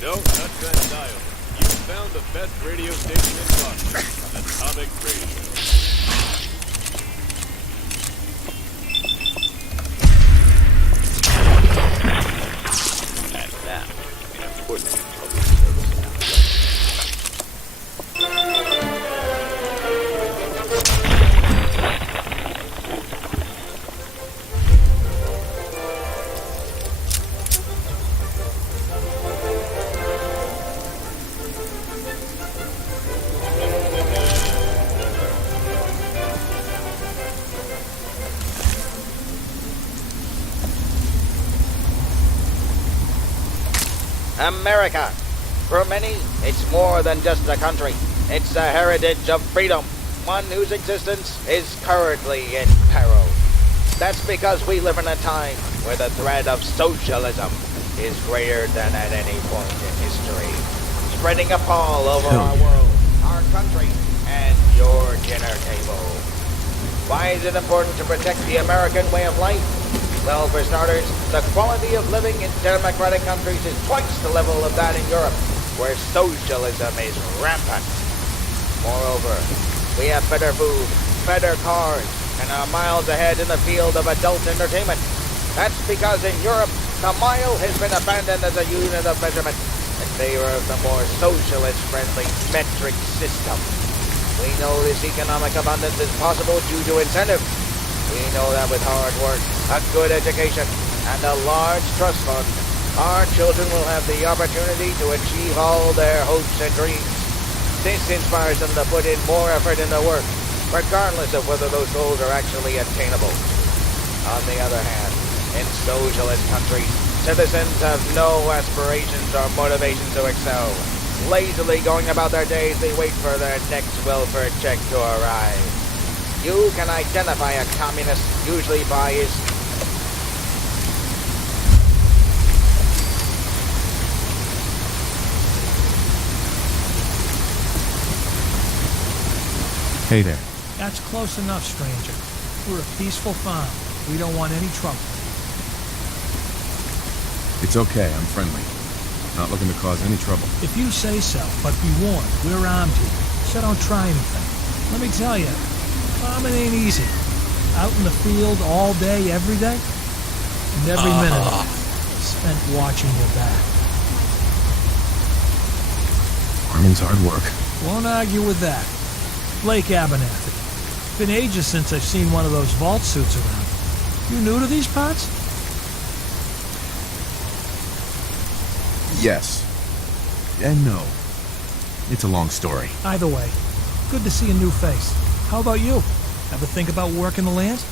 No, touch that dial. You found the best radio station in Boston. Atomic Radio. And now, an important public service announcement. America. For many, it's more than just a country. It's a heritage of freedom, one whose existence is currently in peril. That's because we live in a time where the threat of socialism is greater than at any point in history, spreading a pall over our world, our country, and your dinner table. Why is it important to protect the American way of life? Well, for starters, the quality of living in democratic countries is twice the level of that in Europe, where socialism is rampant. Moreover, we have better food, better cars, and are miles ahead in the field of adult entertainment. That's because in Europe, the mile has been abandoned as a unit of measurement in favor of the more socialist-friendly metric system. We know this economic abundance is possible due to incentive. We know that with hard work, a good education, and a large trust fund, our children will have the opportunity to achieve all their hopes and dreams. This inspires them to put in more effort into work, regardless of whether those goals are actually attainable. On the other hand, in socialist countries, citizens have no aspirations or motivation to excel. Lazily going about their days, they wait for their next welfare check to arrive. You can identify a communist usually by his... Hey there. That's close enough, stranger. We're a peaceful farm. We don't want any trouble. It's okay, I'm friendly. Not looking to cause any trouble. If you say so, but be warned, we're armed here, so don't try anything. Let me tell you, farming ain't easy. Out in the field all day, every day, and every minute of it spent watching your back. Farming's hard work. Won't argue with that. Blake Abernathy. Been ages since I've seen one of those vault suits around. You new to these parts? Yes. And no. It's a long story. Either way, good to see a new face. How about you? Ever think about working the land?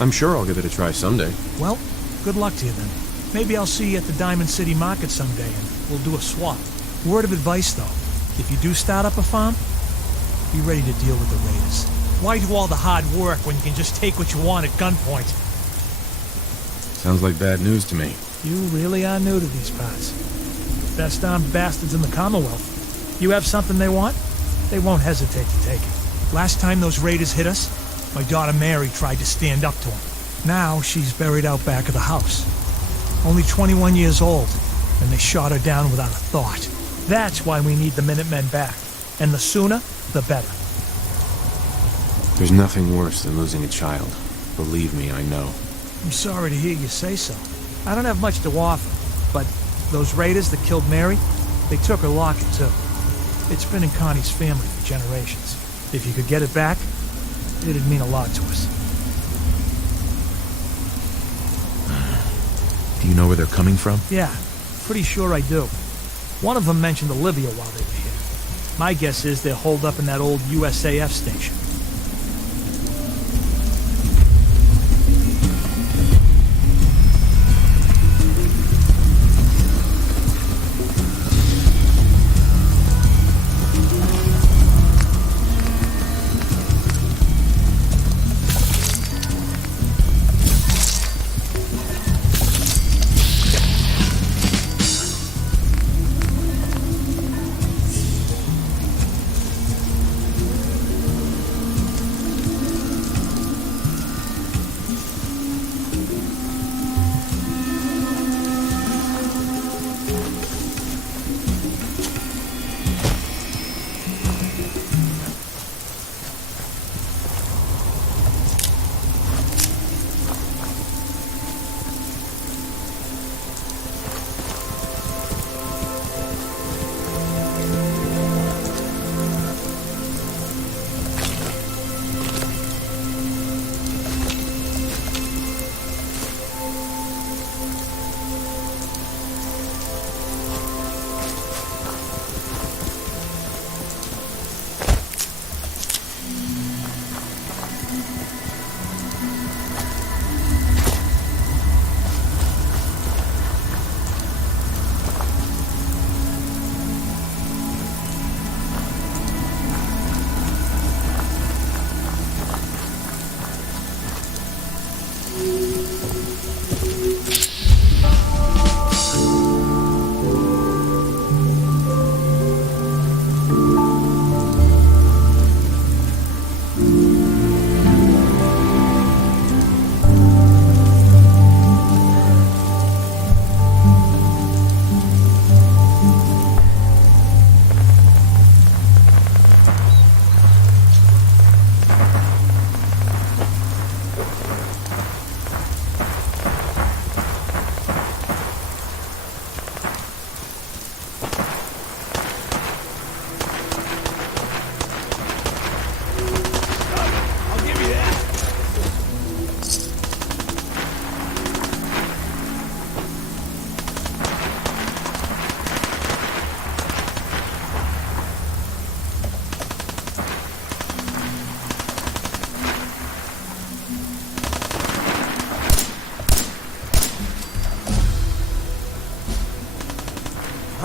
I'm sure I'll give it a try someday. Well, good luck to you then. Maybe I'll see you at the Diamond City Market someday and we'll do a swap. Word of advice though, if you do start up a farm, be ready to deal with the raiders. Why do all the hard work when you can just take what you want at gunpoint? Sounds like bad news to me. You really are new to these parts. Best armed bastards in the Commonwealth. You have something they want, they won't hesitate to take it. Last time those raiders hit us, my daughter Mary tried to stand up to them. Now she's buried out back of the house. Only 21 years old, and they shot her down without a thought. That's why we need the Minutemen back. And the sooner, the better. There's nothing worse than losing a child. Believe me, I know. I'm sorry to hear you say so. I don't have much to offer, but those raiders that killed Mary, they took her locket too. It's been in Connie's family for generations. If you could get it back, it'd mean a lot to us. Do you know where they're coming from? Yeah, pretty sure I do. One of them mentioned Olivia while they were here. My guess is they're holed up in that old USAF station.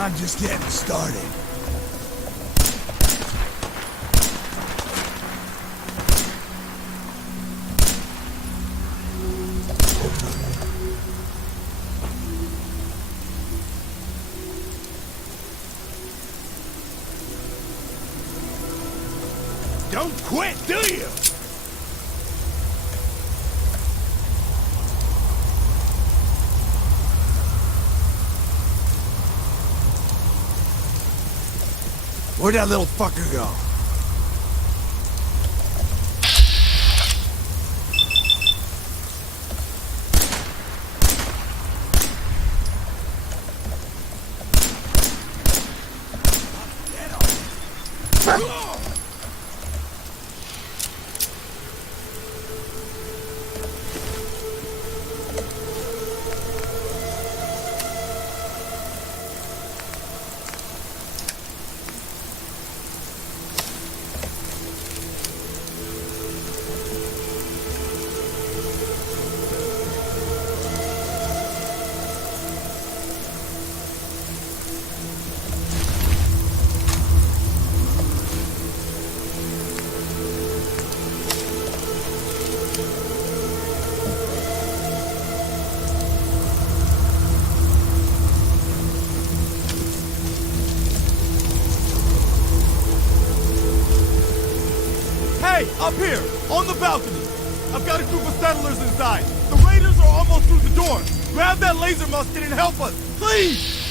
I'm just getting started. Don't quit, do you? Where'd that little fucker go? Hey, up here, on the balcony. I've got a group of settlers inside. The raiders are almost through the door. Grab that laser musket and help us, please!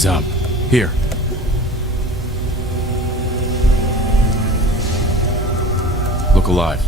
Heads up. Here. Look alive.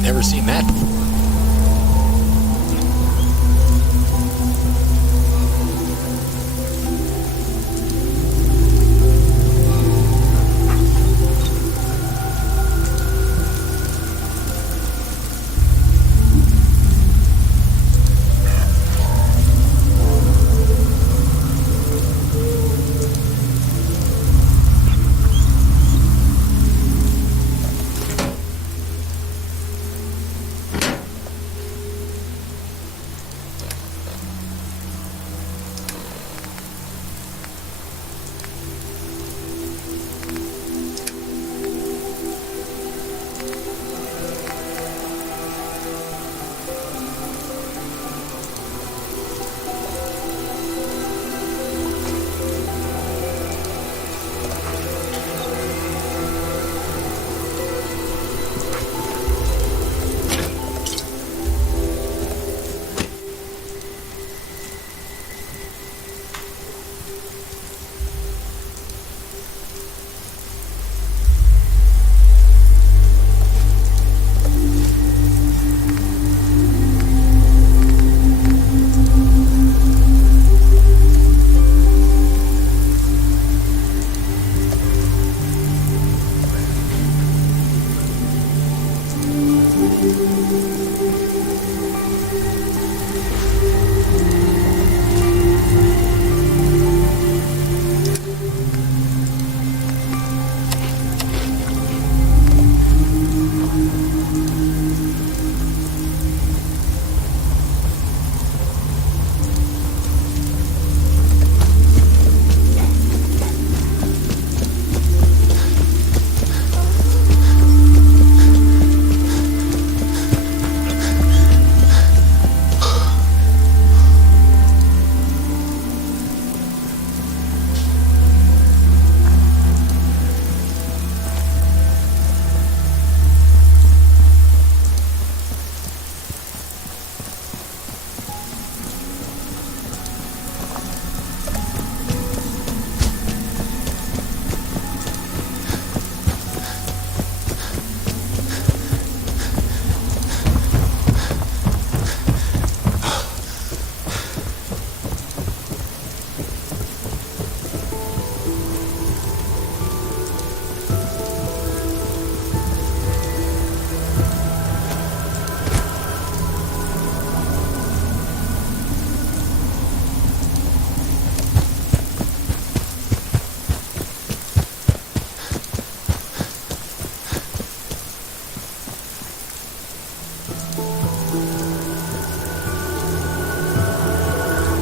Never seen that before.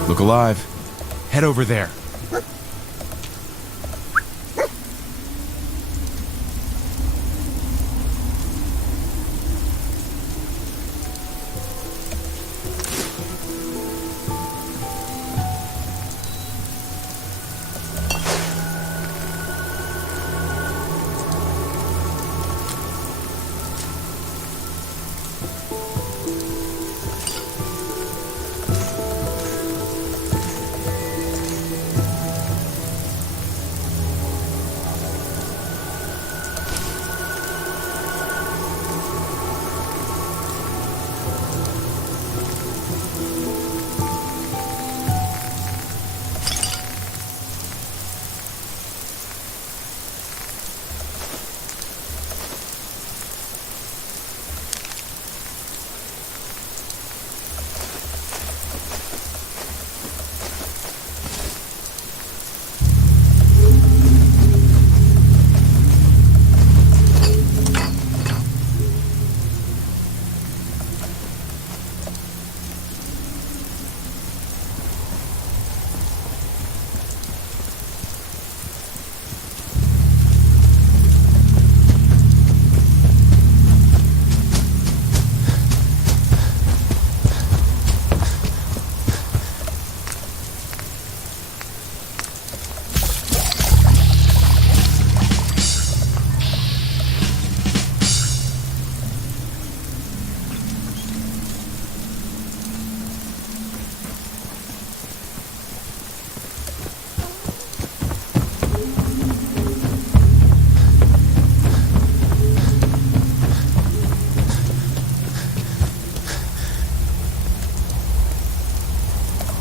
Look alive. Head over there.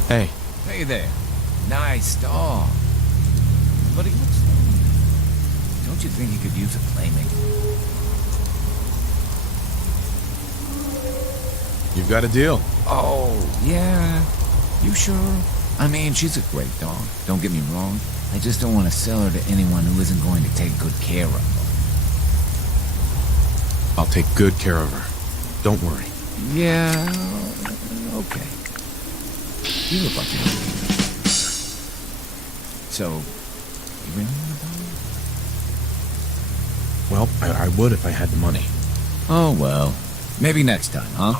Hey. Hey there. Nice dog. But he looks lonely. Don't you think he could use a playmate? You've got a deal. Oh, yeah. You sure? I mean, she's a great dog. Don't get me wrong. I just don't want to sell her to anyone who isn't going to take good care of her. I'll take good care of her. Don't worry. Yeah, okay. You look like you know. So, you really want to buy it? Well, I would if I had the money. Oh, well. Maybe next time, huh?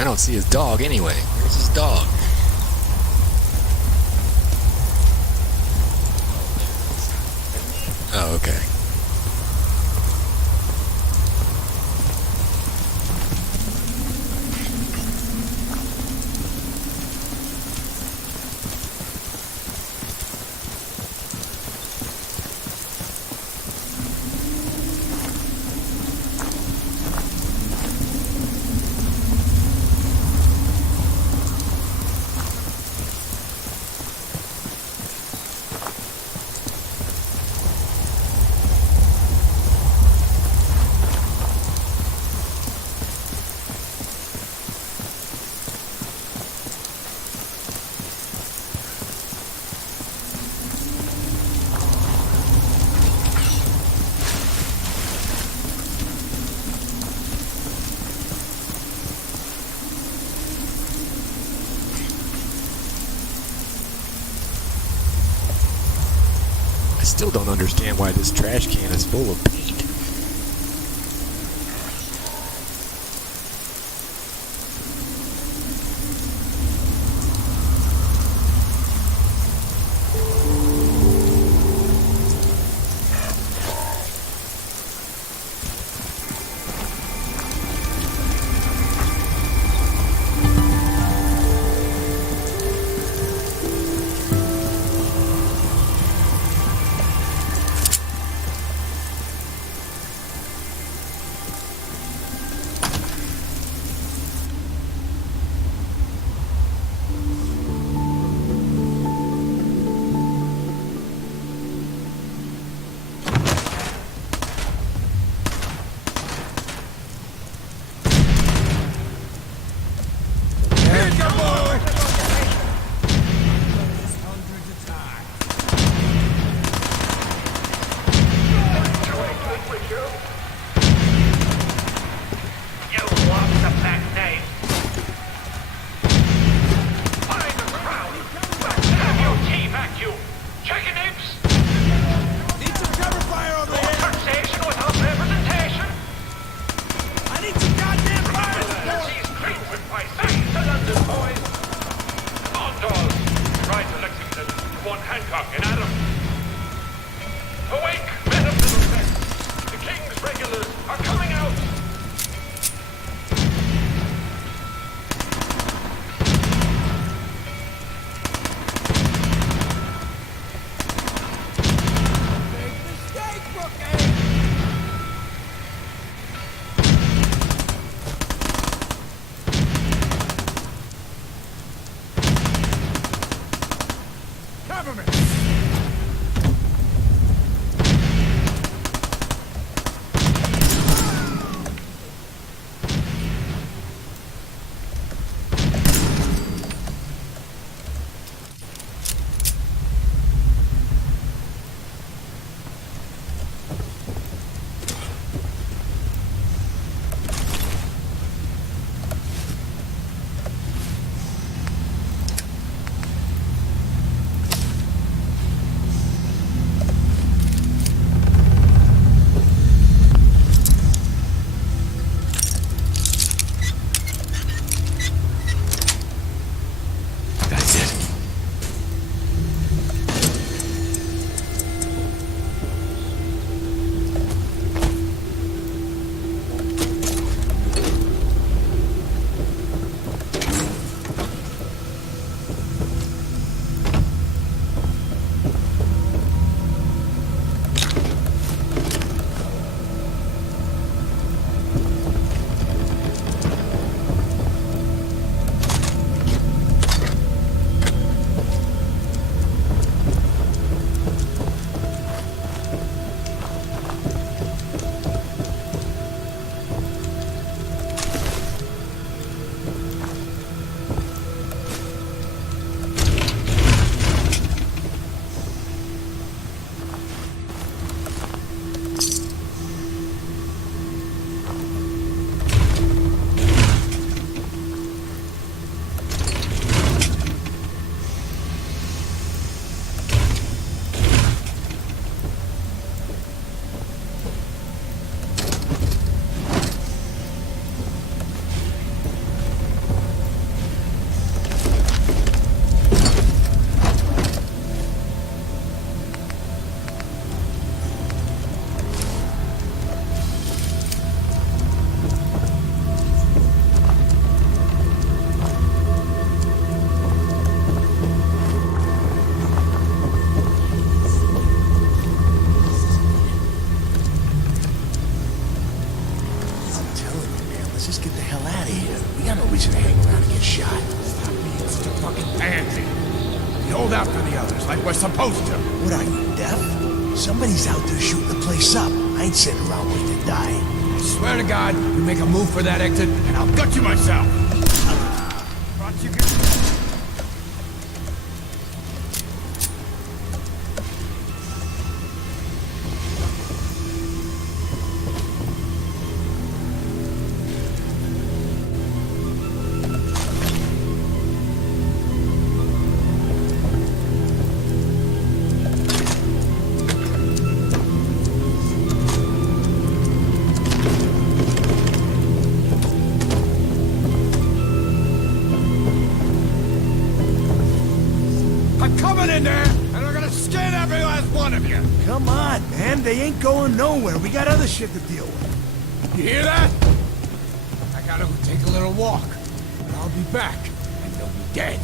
I don't see his dog anyway. Where's his dog? Oh, okay. I still don't understand why this trash can is full of paint. want Hancock and Adam. Awake, men of Middlesex! The King's regulars are coming out! We're supposed to. What are you, deaf? Somebody's out there shooting the place up. I ain't sitting around waiting to die. I swear to God, you make a move for that exit, and I'll gut you myself. Come on, man. They ain't going nowhere. We got other shit to deal with. You hear that? I gotta go take a little walk. But I'll be back, and they'll be dead.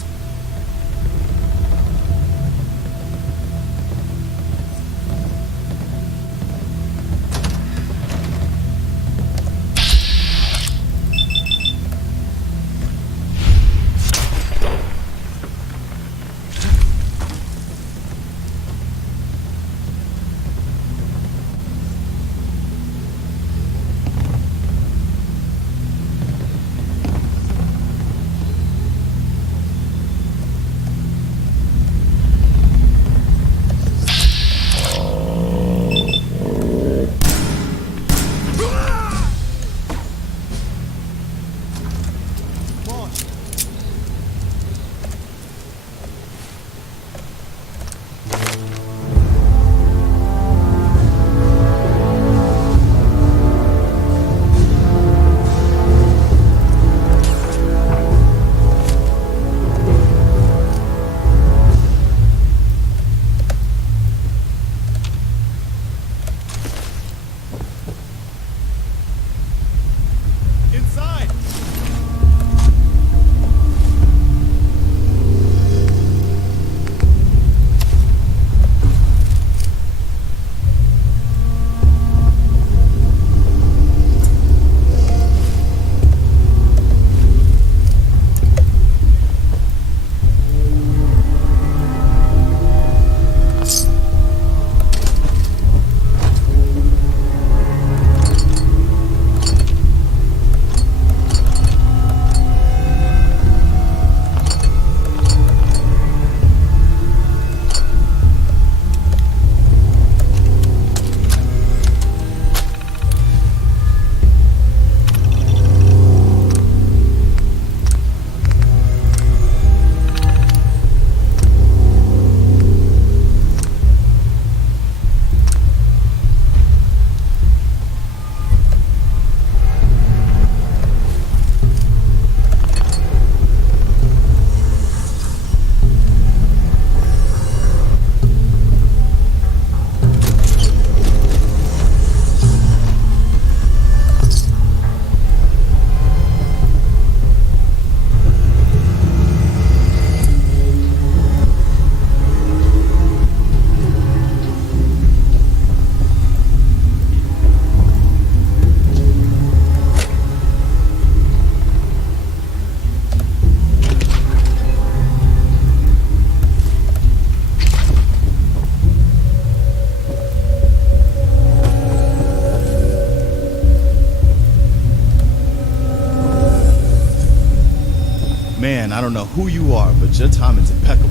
I don't know who you are, but your timing's impeccable.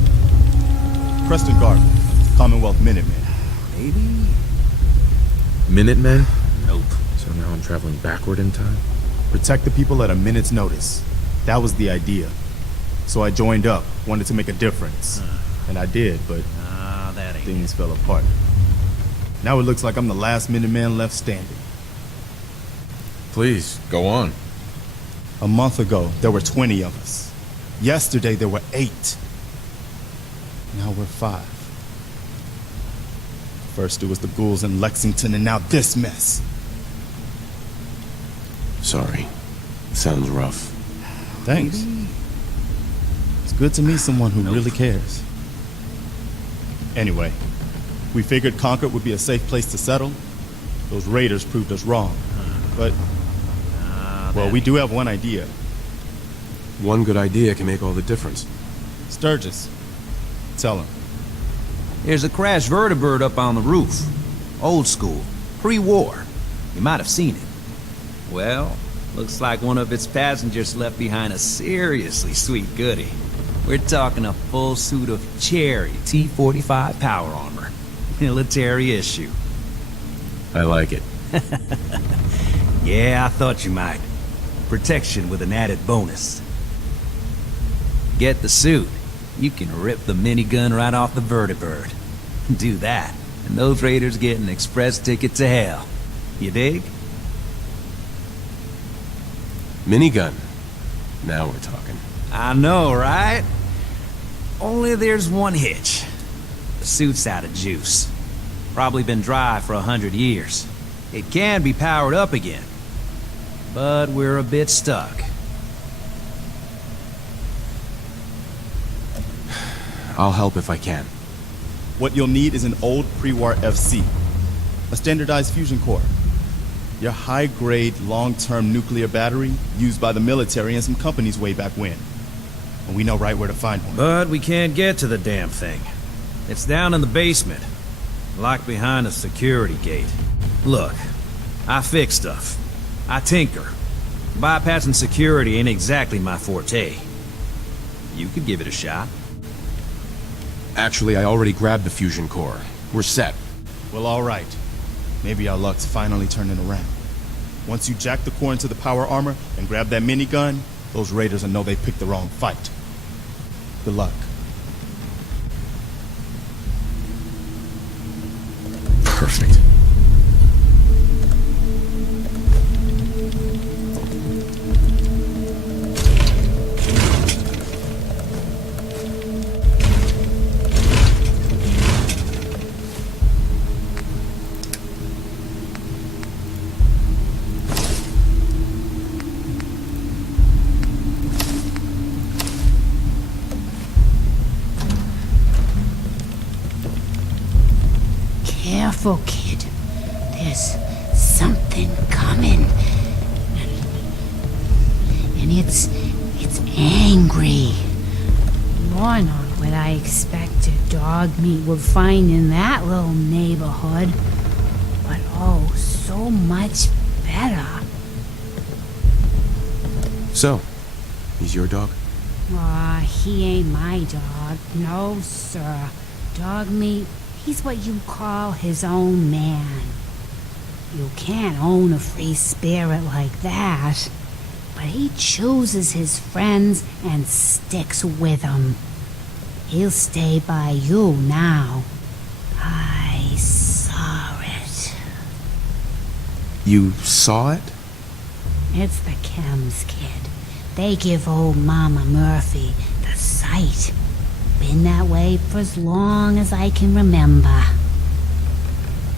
Preston Garvey, Commonwealth Minuteman. Maybe? Minutemen? Nope. So now I'm traveling backward in time? Protect the people at a minute's notice. That was the idea. So I joined up, wanted to make a difference. And I did, but things fell apart. Now it looks like I'm the last Minuteman left standing. Please, go on. A month ago, there were 20 of us. Yesterday, there were 8. Now we're 5. First it was the ghouls in Lexington, and now this mess. Sorry. Sounds rough. Thanks. It's good to meet someone who really cares. Anyway, we figured Concord would be a safe place to settle. Those raiders proved us wrong. But, well, we do have one idea. One good idea can make all the difference. Sturgis. Tell him. There's a crashed vertibird up on the roof. Old school. Pre-war. You might have seen it. Well, looks like one of its passengers left behind a seriously sweet goodie. We're talking a full suit of cherry T-45 power armor. Military issue. I like it. Yeah, I thought you might. Protection with an added bonus. Get the suit. You can rip the minigun right off the vertibird. Do that, and those raiders get an express ticket to hell. You dig? Minigun. Now we're talking. I know, right? Only there's one hitch. The suit's out of juice. Probably been dry for 100 years. It can be powered up again. But we're a bit stuck. I'll help if I can. What you'll need is an old pre-war FC. A standardized fusion core. Your high-grade, long-term nuclear battery used by the military and some companies way back when. And we know right where to find one. But we can't get to the damn thing. It's down in the basement. Locked behind a security gate. Look, I fix stuff. I tinker. Bypassing security ain't exactly my forte. You could give it a shot. Actually, I already grabbed the fusion core. We're set. Well, all right. Maybe our luck's finally turning around. Once you jack the core into the power armor and grab that minigun, those raiders will know they picked the wrong fight. Good luck. Perfect. Careful, kid. There's something coming. And it's angry. More than what I expected dog meat would find in that little neighborhood. But oh, so much better. So, he's your dog? Aw, he ain't my dog. No, sir. Dog meat, he's what you call his own man. You can't own a free spirit like that. But he chooses his friends and sticks with them. He'll stay by you now. I saw it. You saw it? It's the chems, kid. They give old Mama Murphy the sight. Been that way for as long as I can remember.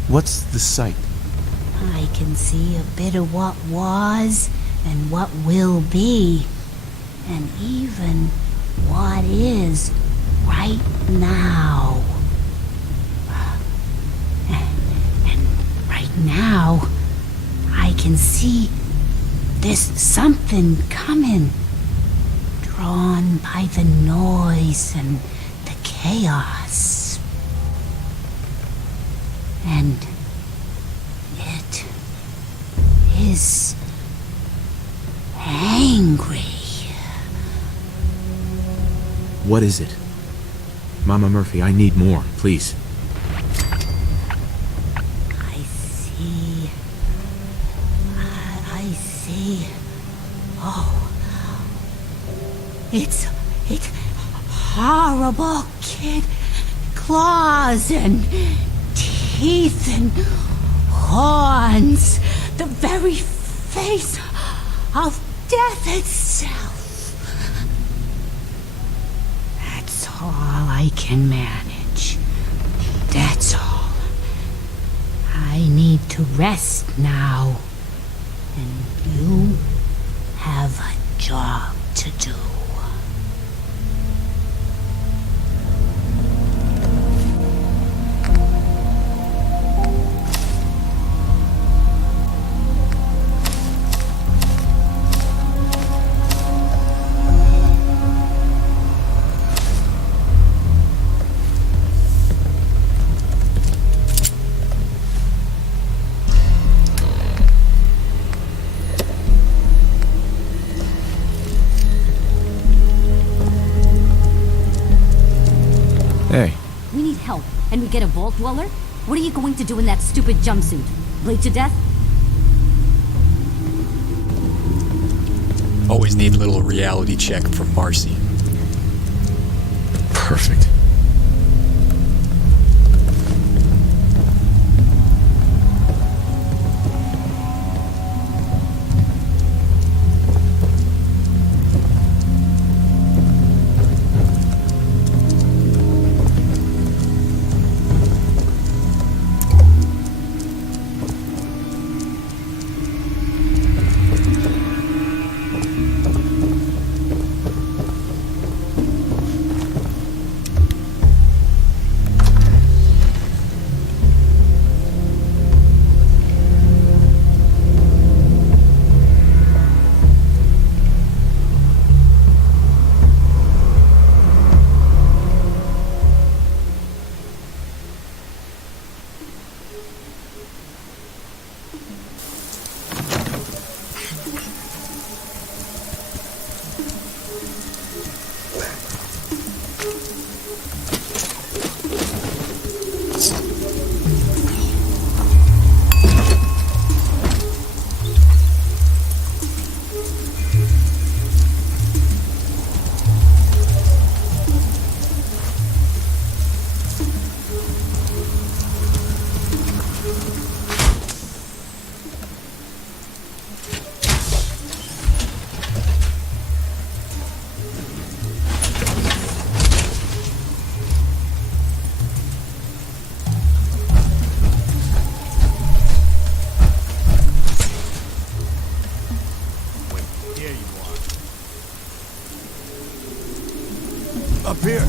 What's the sight? I can see a bit of what was and what will be, and even what is right now. And right now, I can see there's something coming, drawn by the noise and the chaos. And it is angry. What is it? Mama Murphy, I need more, please. I see. I see. Oh. It's horrible, kid. Claws and teeth and horns. The very face of death itself. That's all I can manage. That's all. I need to rest now. And you have a job to do. Hey. We need help, and we get a vault dweller? What are you going to do in that stupid jumpsuit? Bleed to death? Always need a little reality check from Marcy. Perfect. Up here.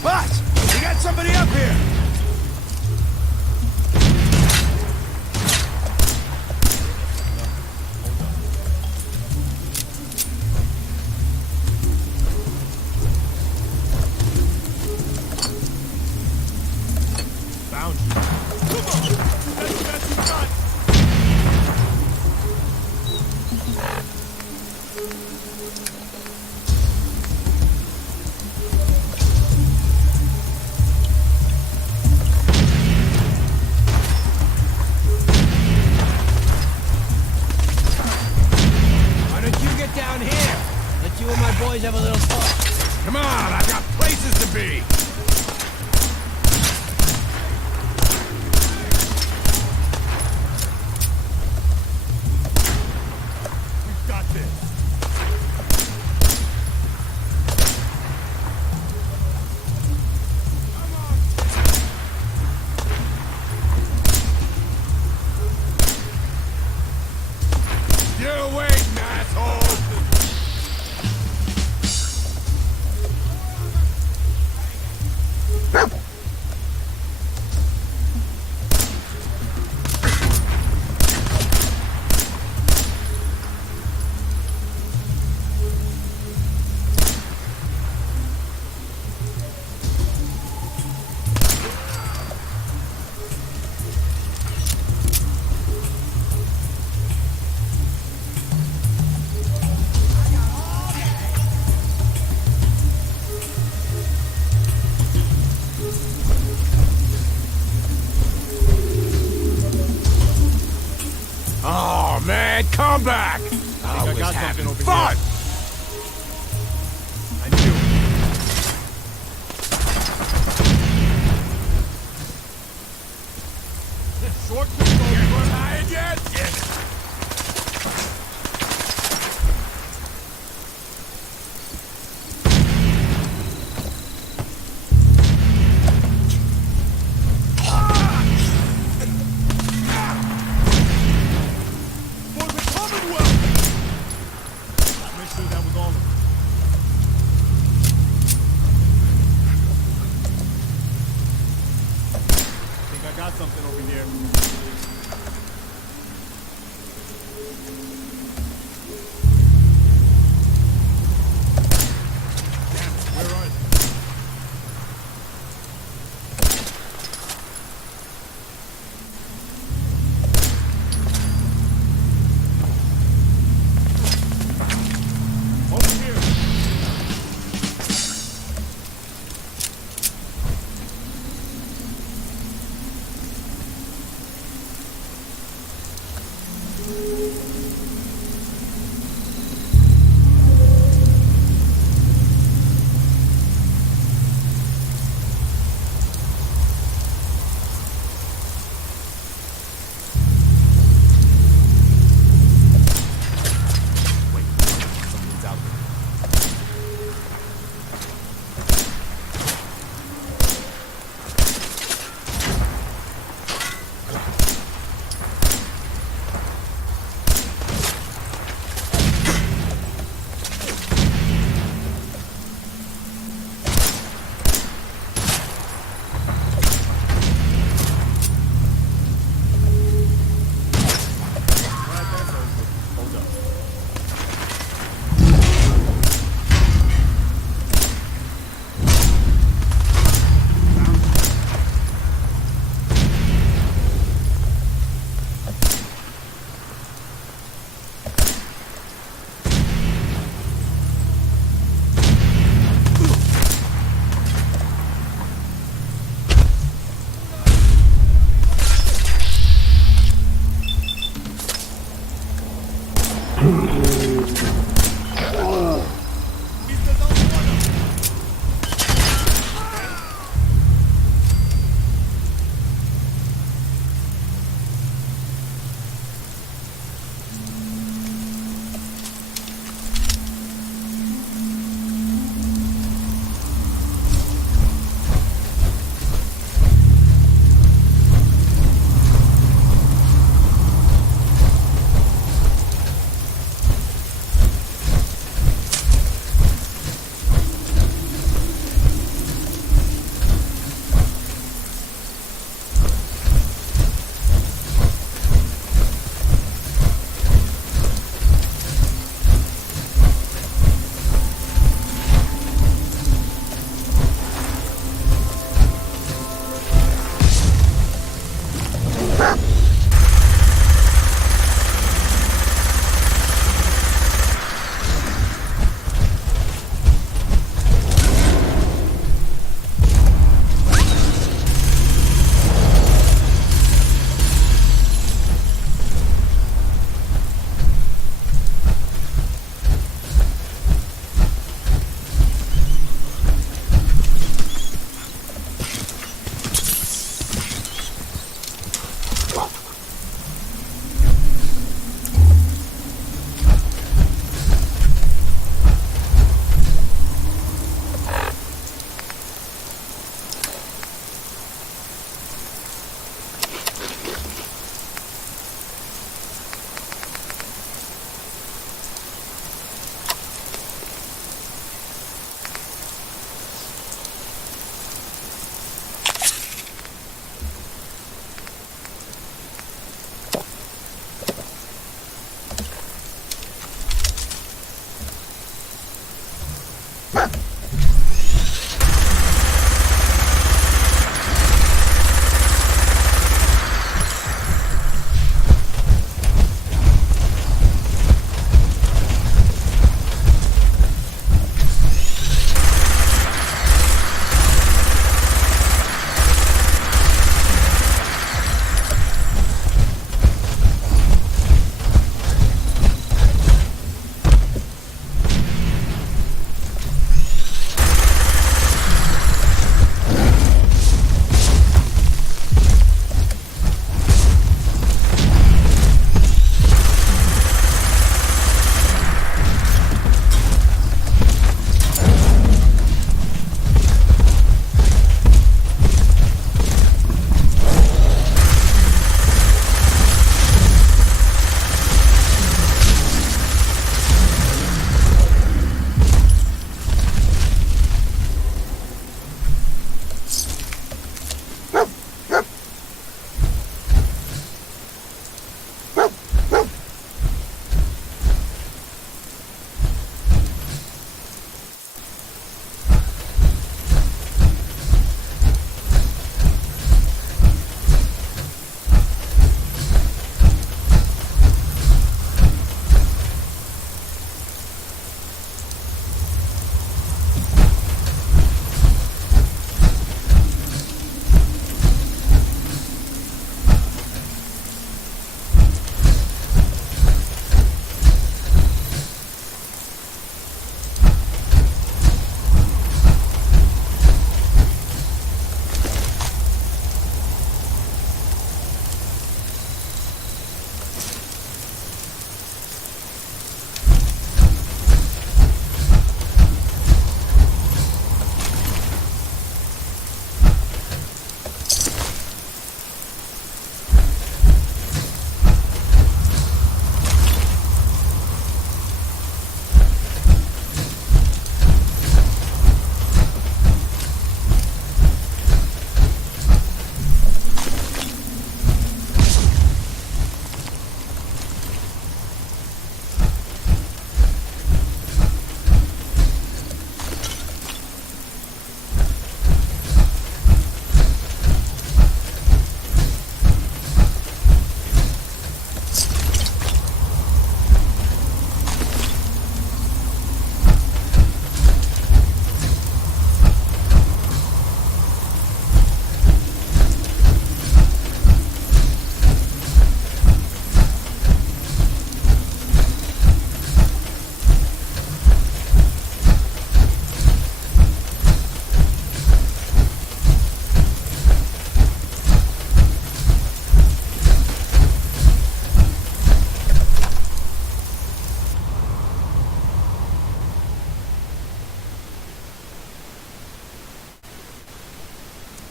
Boss! We got somebody up here! Found you. Come on! That's the best you got! Down here. Let you and my boys have a little fun. Come on, I've got places to be. said come back! I was having fun! Short control. You were lying yet? Damn it. For the Commonwealth! Make sure that was all of them. I think I got something over here. Where are they? Over here.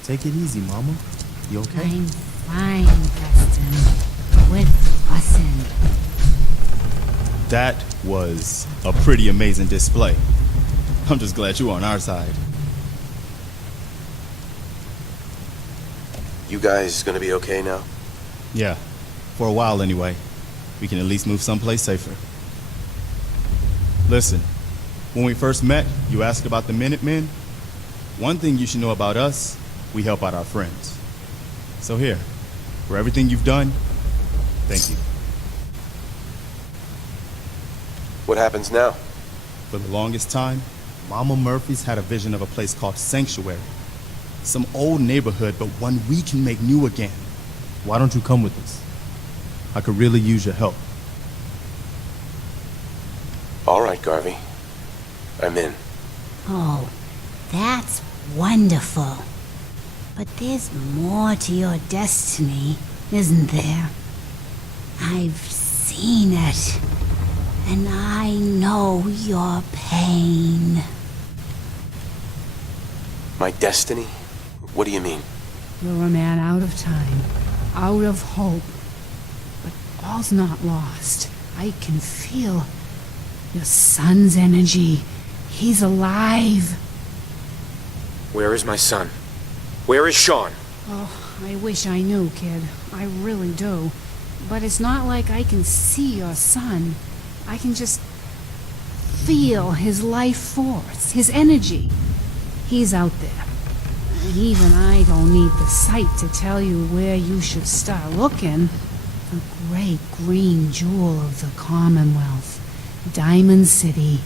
Take it easy, Mama. You okay? I'm fine, Preston. Quit fussing. That was a pretty amazing display. I'm just glad you're on our side. You guys gonna be okay now? Yeah, for a while anyway. We can at least move someplace safer. Listen, when we first met, you asked about the Minutemen. One thing you should know about us, we help out our friends. So here, for everything you've done, thank you. What happens now? For the longest time, Mama Murphy's had a vision of a place called Sanctuary. Some old neighborhood, but one we can make new again. Why don't you come with us? I could really use your help. All right, Garvey. I'm in. Oh, that's wonderful. But there's more to your destiny, isn't there? I've seen it. And I know your pain. My destiny? What do you mean? You're a man out of time, out of hope. But all's not lost. I can feel your son's energy. He's alive. Where is my son? Where is Sean? Oh, I wish I knew, kid. I really do. But it's not like I can see your son. I can just feel his life force, his energy. He's out there. And even I don't need the sight to tell you where you should start looking. The great green jewel of the Commonwealth. Diamond City.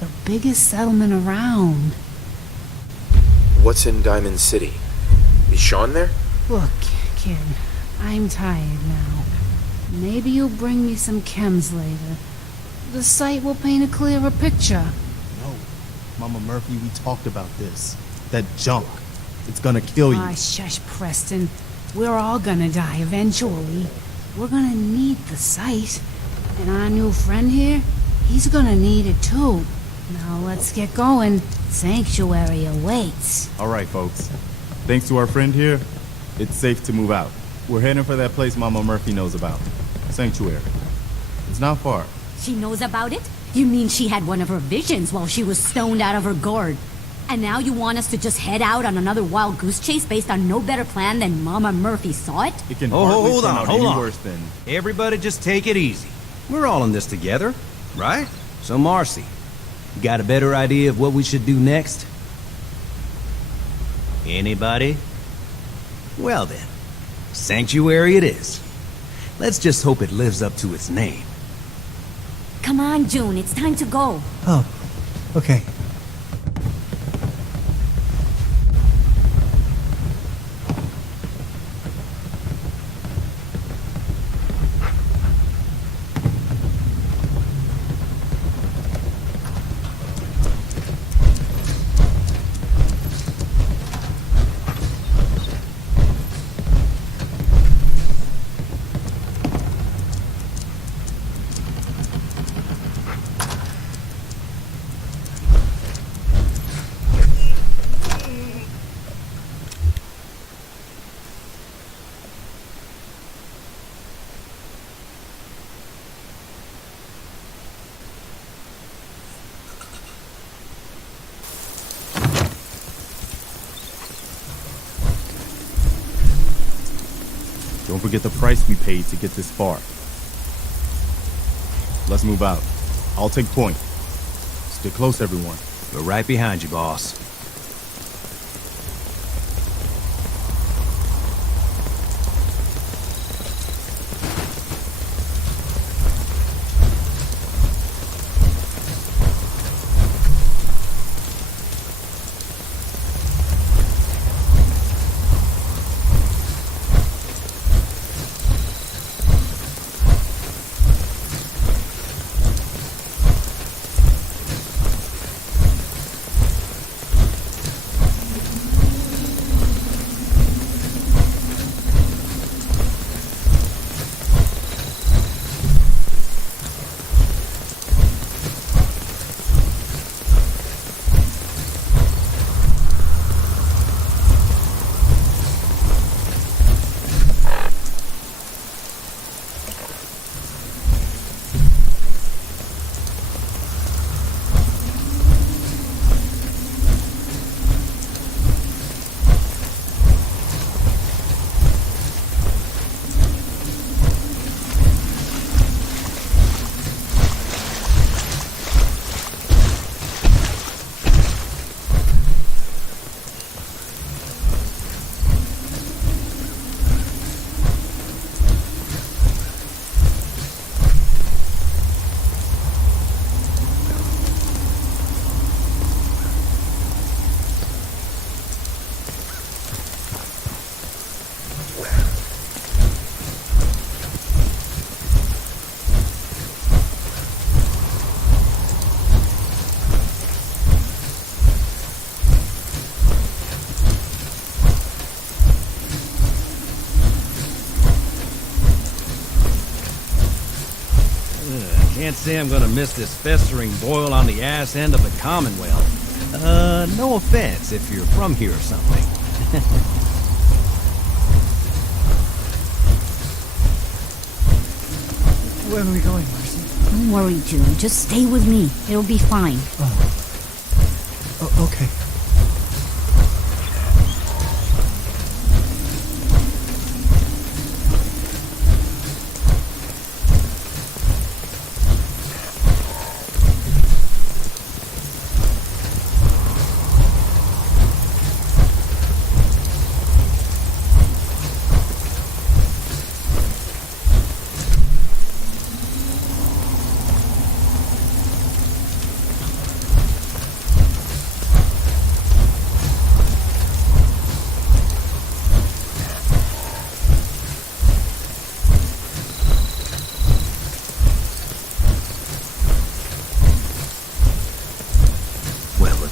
The biggest settlement around. What's in Diamond City? Is Sean there? Look, kid, I'm tired now. Maybe you'll bring me some chems later. The sight will paint a clearer picture. No, Mama Murphy, we talked about this. That junk. It's gonna kill you. Ah, shush, Preston. We're all gonna die eventually. We're gonna need the sight. And our new friend here, he's gonna need it too. Now let's get going. Sanctuary awaits. All right, folks. Thanks to our friend here, it's safe to move out. We're heading for that place Mama Murphy knows about. Sanctuary. It's not far. She knows about it? You mean she had one of her visions while she was stoned out of her gourd? And now you want us to just head out on another wild goose chase based on no better plan than Mama Murphy saw it? It can hold on. worse than... Everybody just take it easy. We're all in this together, right? So Marcy, you got a better idea of what we should do next? Anybody? Well then, Sanctuary it is. Let's just hope it lives up to its name. Come on, June, it's time to go. Oh, okay. Don't forget the price we paid to get this far. Let's move out. I'll take point. Stay close, everyone. We're right behind you, boss. Can't say I'm gonna miss this festering boil on the ass end of the Commonwealth. No offense if you're from here or something. Where are we going, Marcy? Don't worry, June. Just stay with me. It'll be fine. Okay.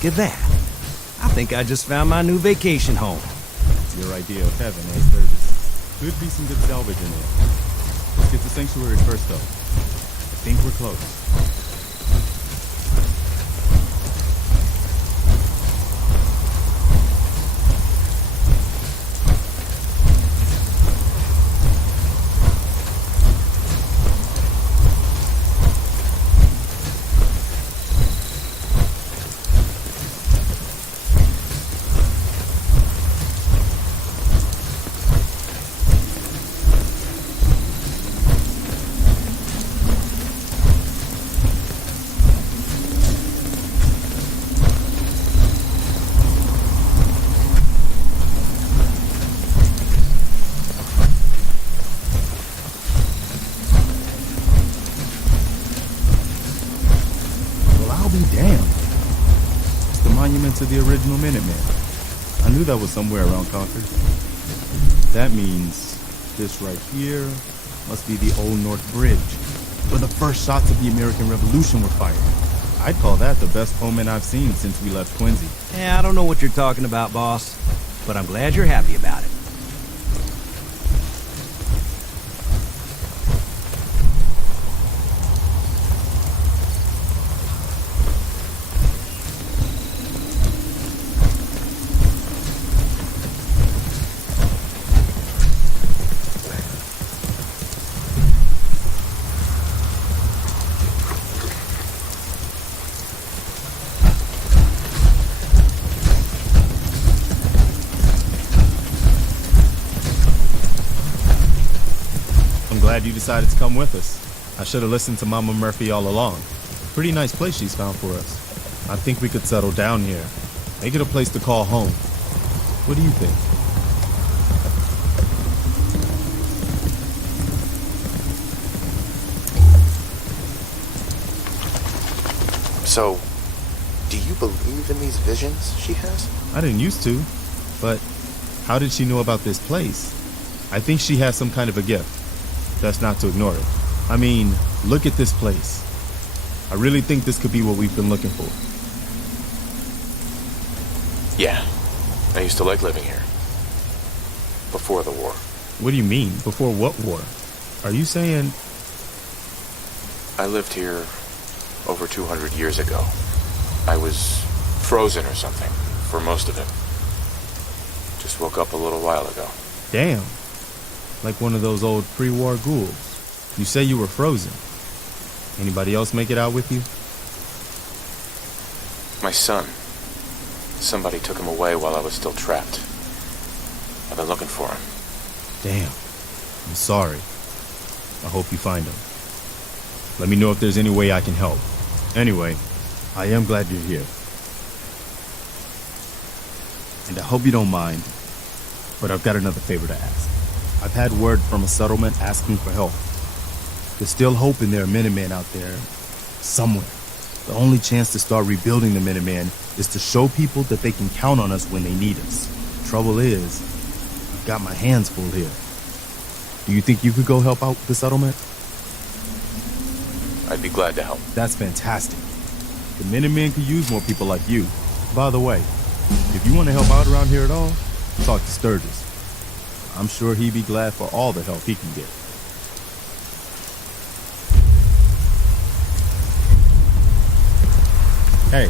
Look at that. I think I just found my new vacation home. It's your idea of heaven, eh, Sturgis? Could be some good salvage in there. Let's get the sanctuary first, though. I think we're close. To the original Minuteman. I knew that was somewhere around Concord. That means this right here must be the Old North Bridge, where the first shots of the American Revolution were fired. I'd call that the best omen I've seen since we left Quincy. Yeah, I don't know what you're talking about, boss, but I'm glad you're happy about it. Glad you decided to come with us. I should have listened to Mama Murphy all along. Pretty nice place she's found for us. I think we could settle down here. Make it a place to call home. What do you think? So, do you believe in these visions she has? I didn't used to, but how did she know about this place? I think she has some kind of a gift. Best not to ignore it. I mean, look at this place. I really think this could be what we've been looking for. Yeah. I used to like living here. Before the war. What do you mean? Before what war? Are you saying... I lived here over 200 years ago. I was frozen or something for most of it. Just woke up a little while ago. Damn. Like one of those old pre-war ghouls. You say you were frozen. Anybody else make it out with you? My son. Somebody took him away while I was still trapped. I've been looking for him. Damn. I'm sorry. I hope you find him. Let me know if there's any way I can help. Anyway, I am glad you're here. And I hope you don't mind, but I've got another favor to ask. I've had word from a settlement asking for help. There's still hope in there are Minutemen out there, somewhere. The only chance to start rebuilding the Minutemen is to show people that they can count on us when they need us. Trouble is, I've got my hands full here. Do you think you could go help out the settlement? I'd be glad to help. That's fantastic. The Minutemen could use more people like you. By the way, if you want to help out around here at all, talk to Sturgis. I'm sure he'd be glad for all the help he can get. Hey.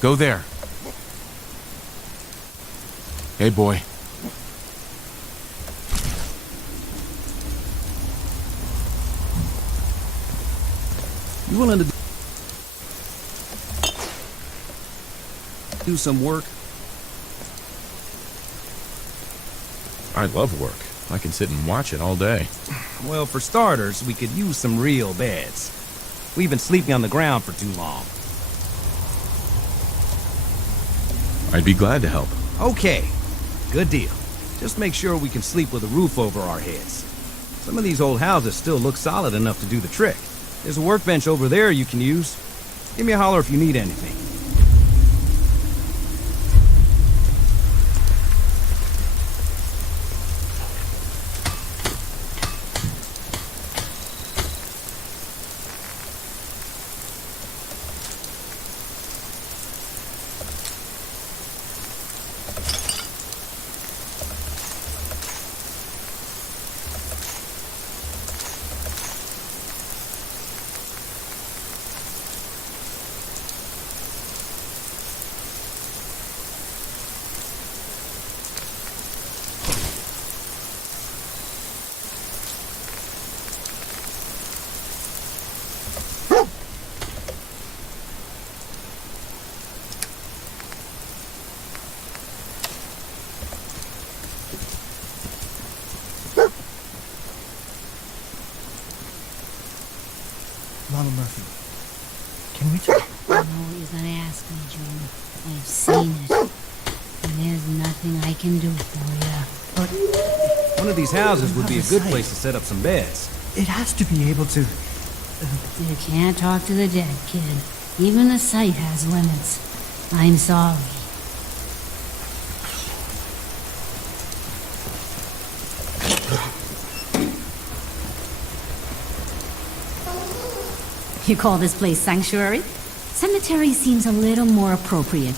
Go there. Hey, boy. You willing to do some work? I love work. I can sit and watch it all day. Well, for starters, we could use some real beds. We've been sleeping on the ground for too long. I'd be glad to help. Okay, good deal. Just make sure we can sleep with a roof over our heads. Some of these old houses still look solid enough to do the trick. There's a workbench over there you can use. Give me a holler if you need anything. Mama Murphy, can we talk? I know what you're gonna ask me, June. I've seen it. And there's nothing I can do for you. But one of these houses would be a good place to set up some beds. It has to be able to... You can't talk to the dead, kid. Even the sight has limits. I'm sorry. You call this place sanctuary? Cemetery seems a little more appropriate.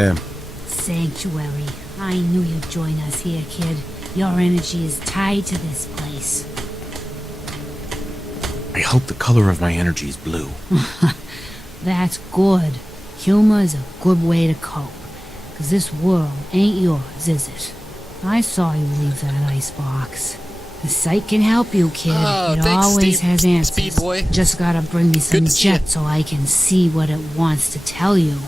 Ma'am. Sanctuary. I knew you'd join us here, kid. Your energy is tied to this place. I hope the color of my energy is blue. That's good. Humor is a good way to cope. 'Cause this world ain't yours, is it? I saw you leave that icebox. The site can help you, kid. It thanks, always Steve. has answers. Speed boy. Just gotta bring me some Good to see ya. jet so I can see what it wants to tell you.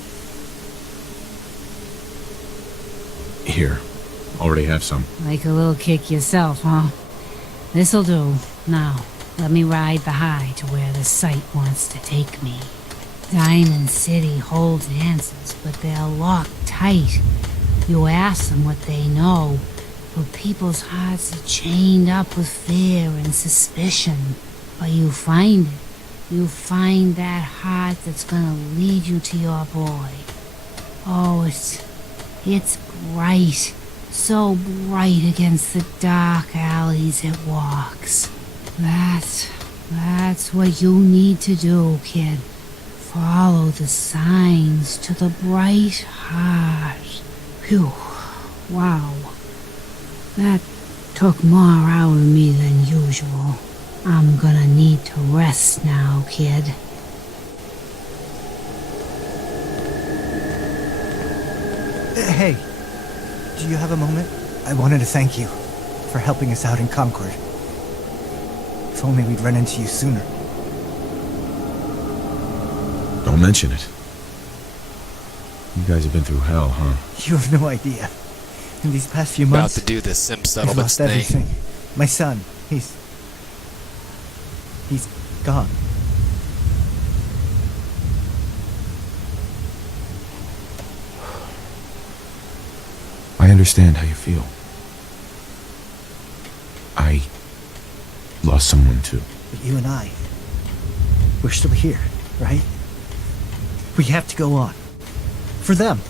Here. Already have some. Like a little kick yourself, huh? This'll do. Now, let me ride the high to where the site wants to take me. Diamond City holds answers, but they're locked tight. You ask them what they know, but people's hearts are chained up with fear and suspicion. But you find it. You find that heart that's gonna lead you to your boy. Oh, it's bright. So bright against the dark alleys it walks. That's what you need to do, kid. Follow the signs to the bright heart. Phew. Wow. That took more out of me than usual. I'm gonna need to rest now, kid. Hey, do you have a moment? I wanted to thank you for helping us out in Concord. If only we'd run into you sooner. Don't mention it. You guys have been through hell, huh? You have no idea. In these past few About months, to do the sim I've settlements lost thing. everything. My son, he's gone. I understand how you feel. I lost someone too. But you and I, we're still here, right? We have to go on. For them.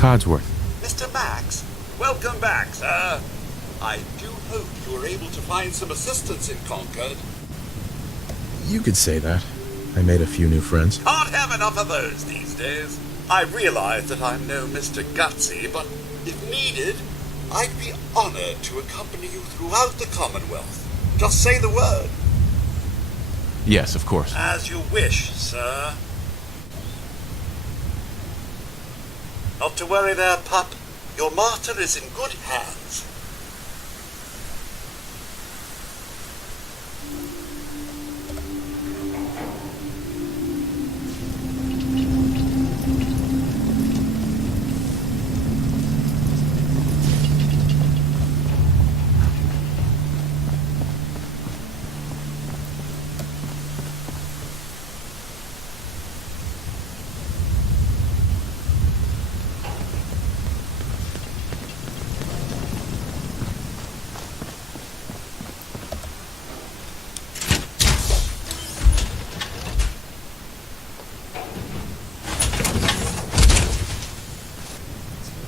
Codsworth. Mr. Max, welcome back, sir. I do hope you were able to find some assistance in Concord. You could say that. I made a few new friends. Can't have enough of those these days. I realize that I'm no Mr. Gutsy, but if needed, I'd be honored to accompany you throughout the Commonwealth. Just say the word. Yes, of course. As you wish, sir. Not to worry there, pup. Your martyr is in good hands.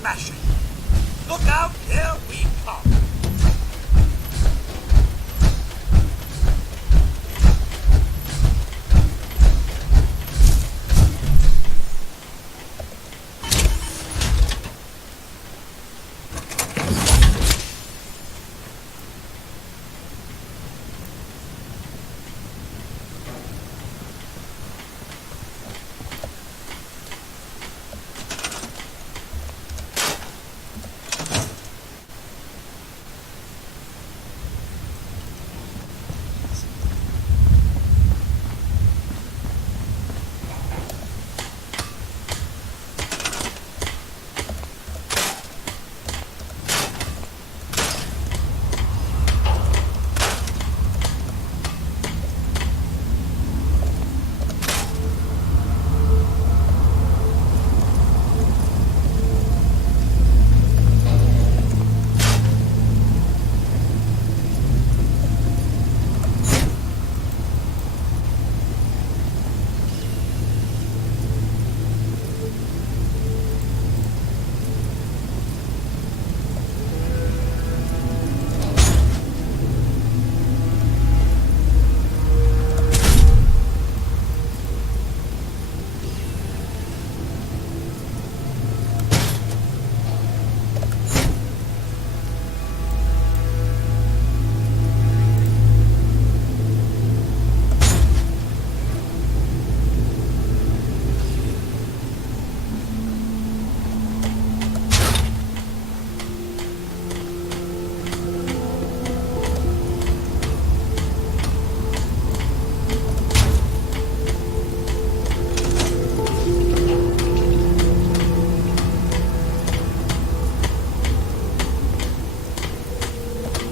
Smashing. Look out, here we come.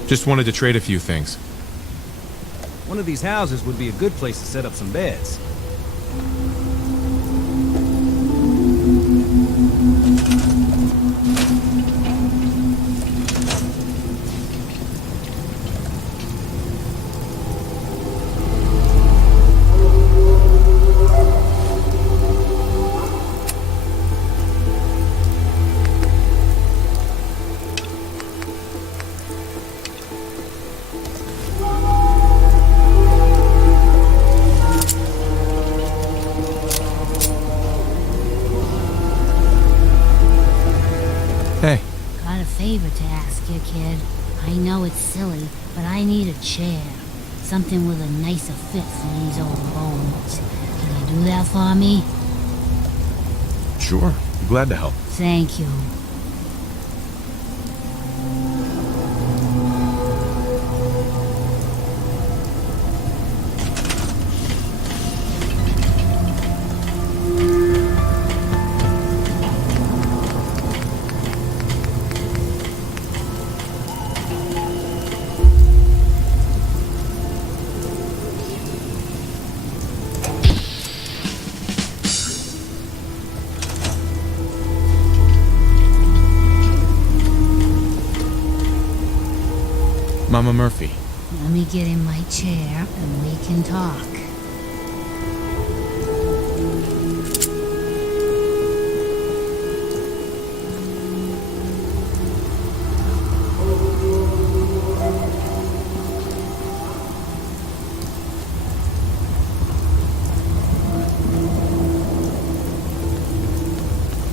Just wanted to trade a few things. One of these houses would be a good place to set up some beds. Got a favor to ask you, kid. I know it's silly, but I need a chair. Something with a nicer fit for these old bones. Can you do that for me? Sure. Glad to help. Thank you. Mama Murphy. Let me get in my chair and we can talk.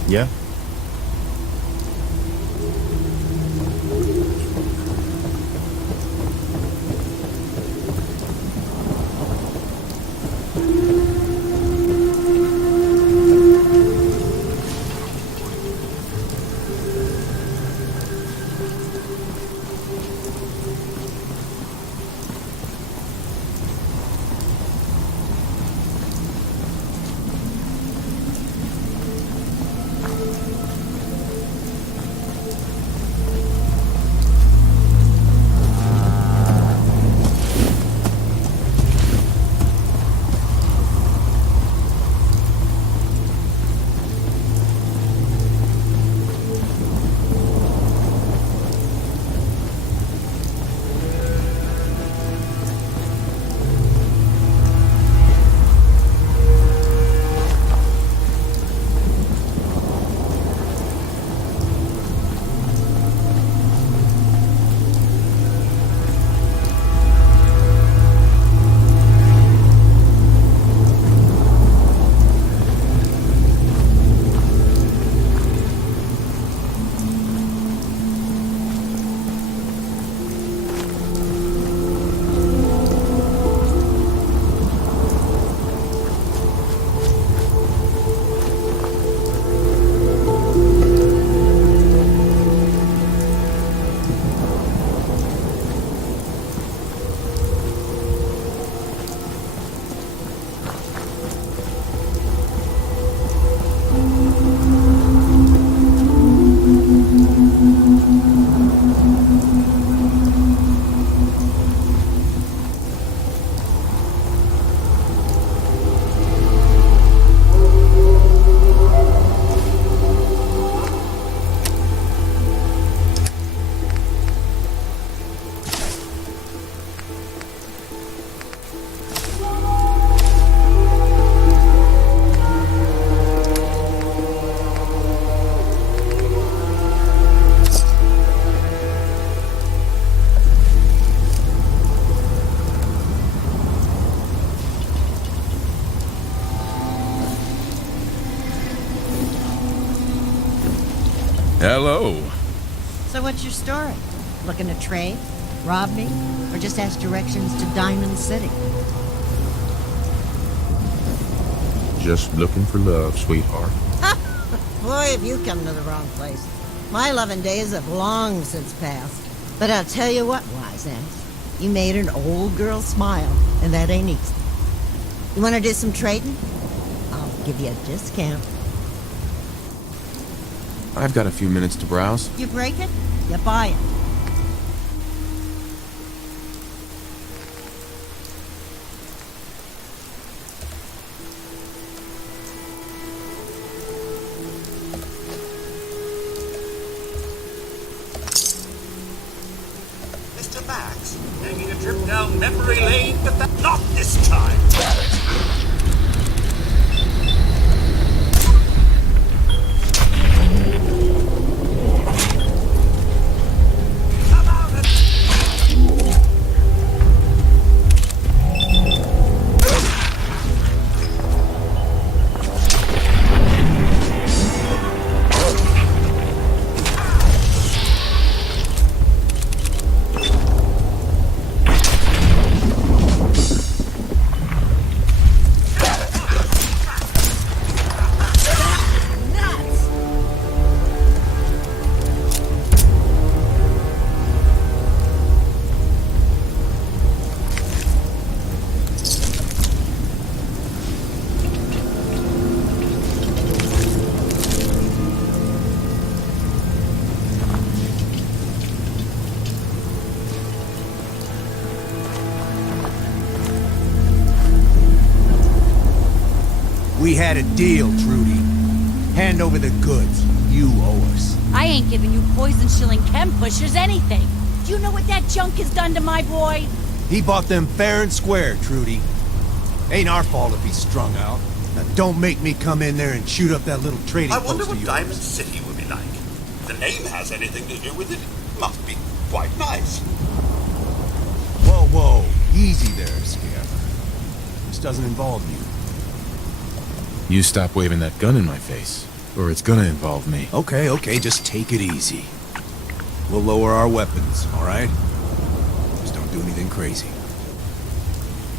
Yeah? Hello. So what's your story? Looking to trade? Rob me? Or just ask directions to Diamond City? Just looking for love, sweetheart. Boy, have you come to the wrong place. My loving days have long since passed. But I'll tell you what, wise ass. You made an old girl smile, and that ain't easy. You want to do some trading? I'll give you a discount. I've got a few minutes to browse. You break it, you buy it. Mr. Max, taking a trip down memory lane, but not this time. We had a deal, Trudy. Hand over the goods. You owe us. I ain't giving you poison-shilling chem pushers anything. Do you know what that junk has done to my boy? He bought them fair and square, Trudy. Ain't our fault if he's strung out. Now don't make me come in there and shoot up that little trading I post wonder of what yours. Diamond City will be like. If the name has anything to do with it, must be quite nice. Whoa, whoa. Easy there, Scammer. This doesn't involve you. You stop waving that gun in my face, Or it's gonna involve me. Okay, just take it easy. We'll lower our weapons, all right? Just don't do anything crazy.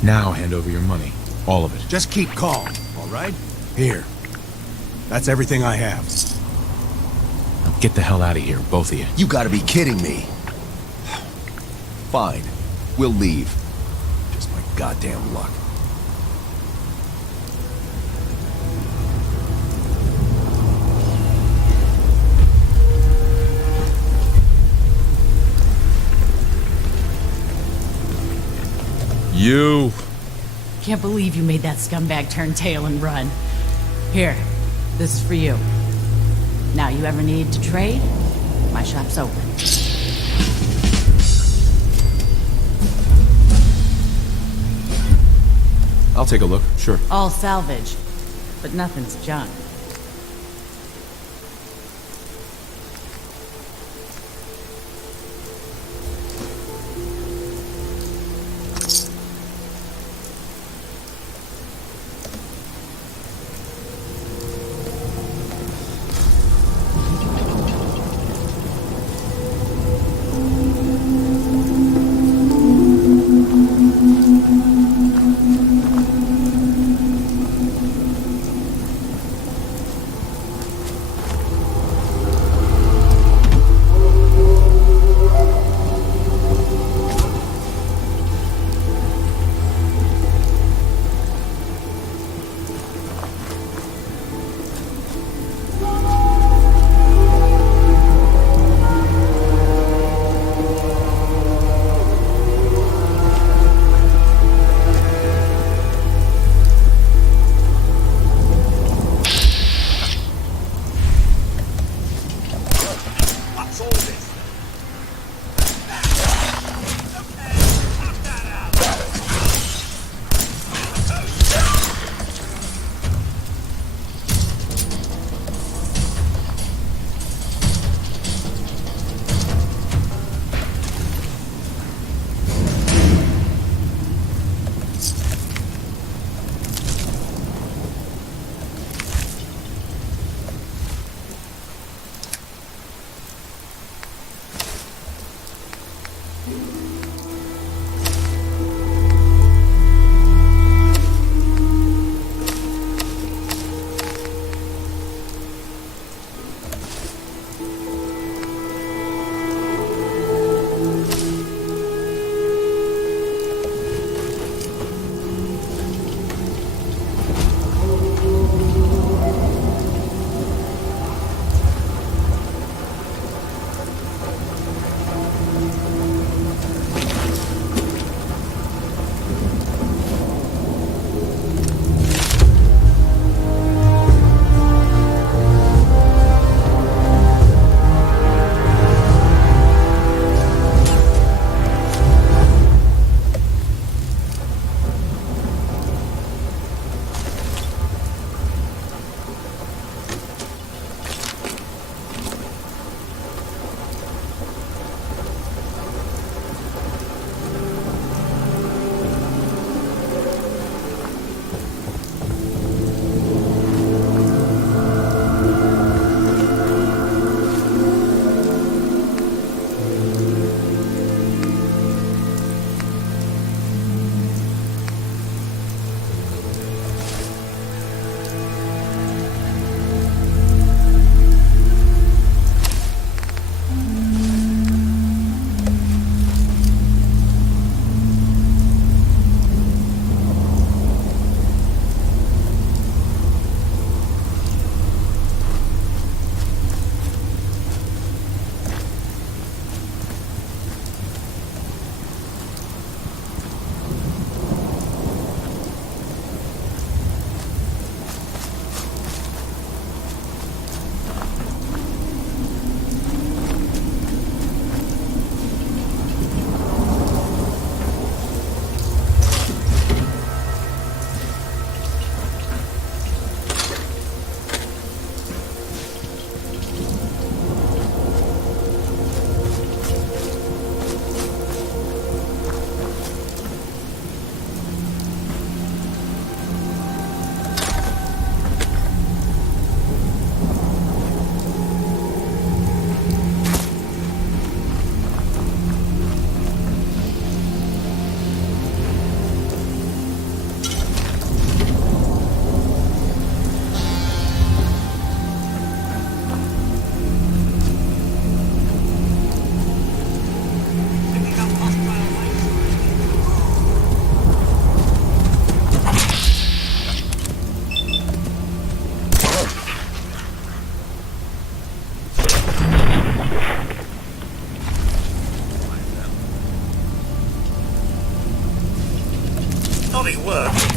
Now hand over your money. All of it. Just keep calm, all right? Here. That's everything I have. Now get the hell out of here, both of you. You gotta be kidding me. Fine. We'll leave. Just my goddamn luck. You! Can't believe you made that scumbag turn tail and run. Here, this is for you. Now, you ever need to trade? My shop's open. I'll take a look, sure. All salvage, but nothing's junk. bloody work.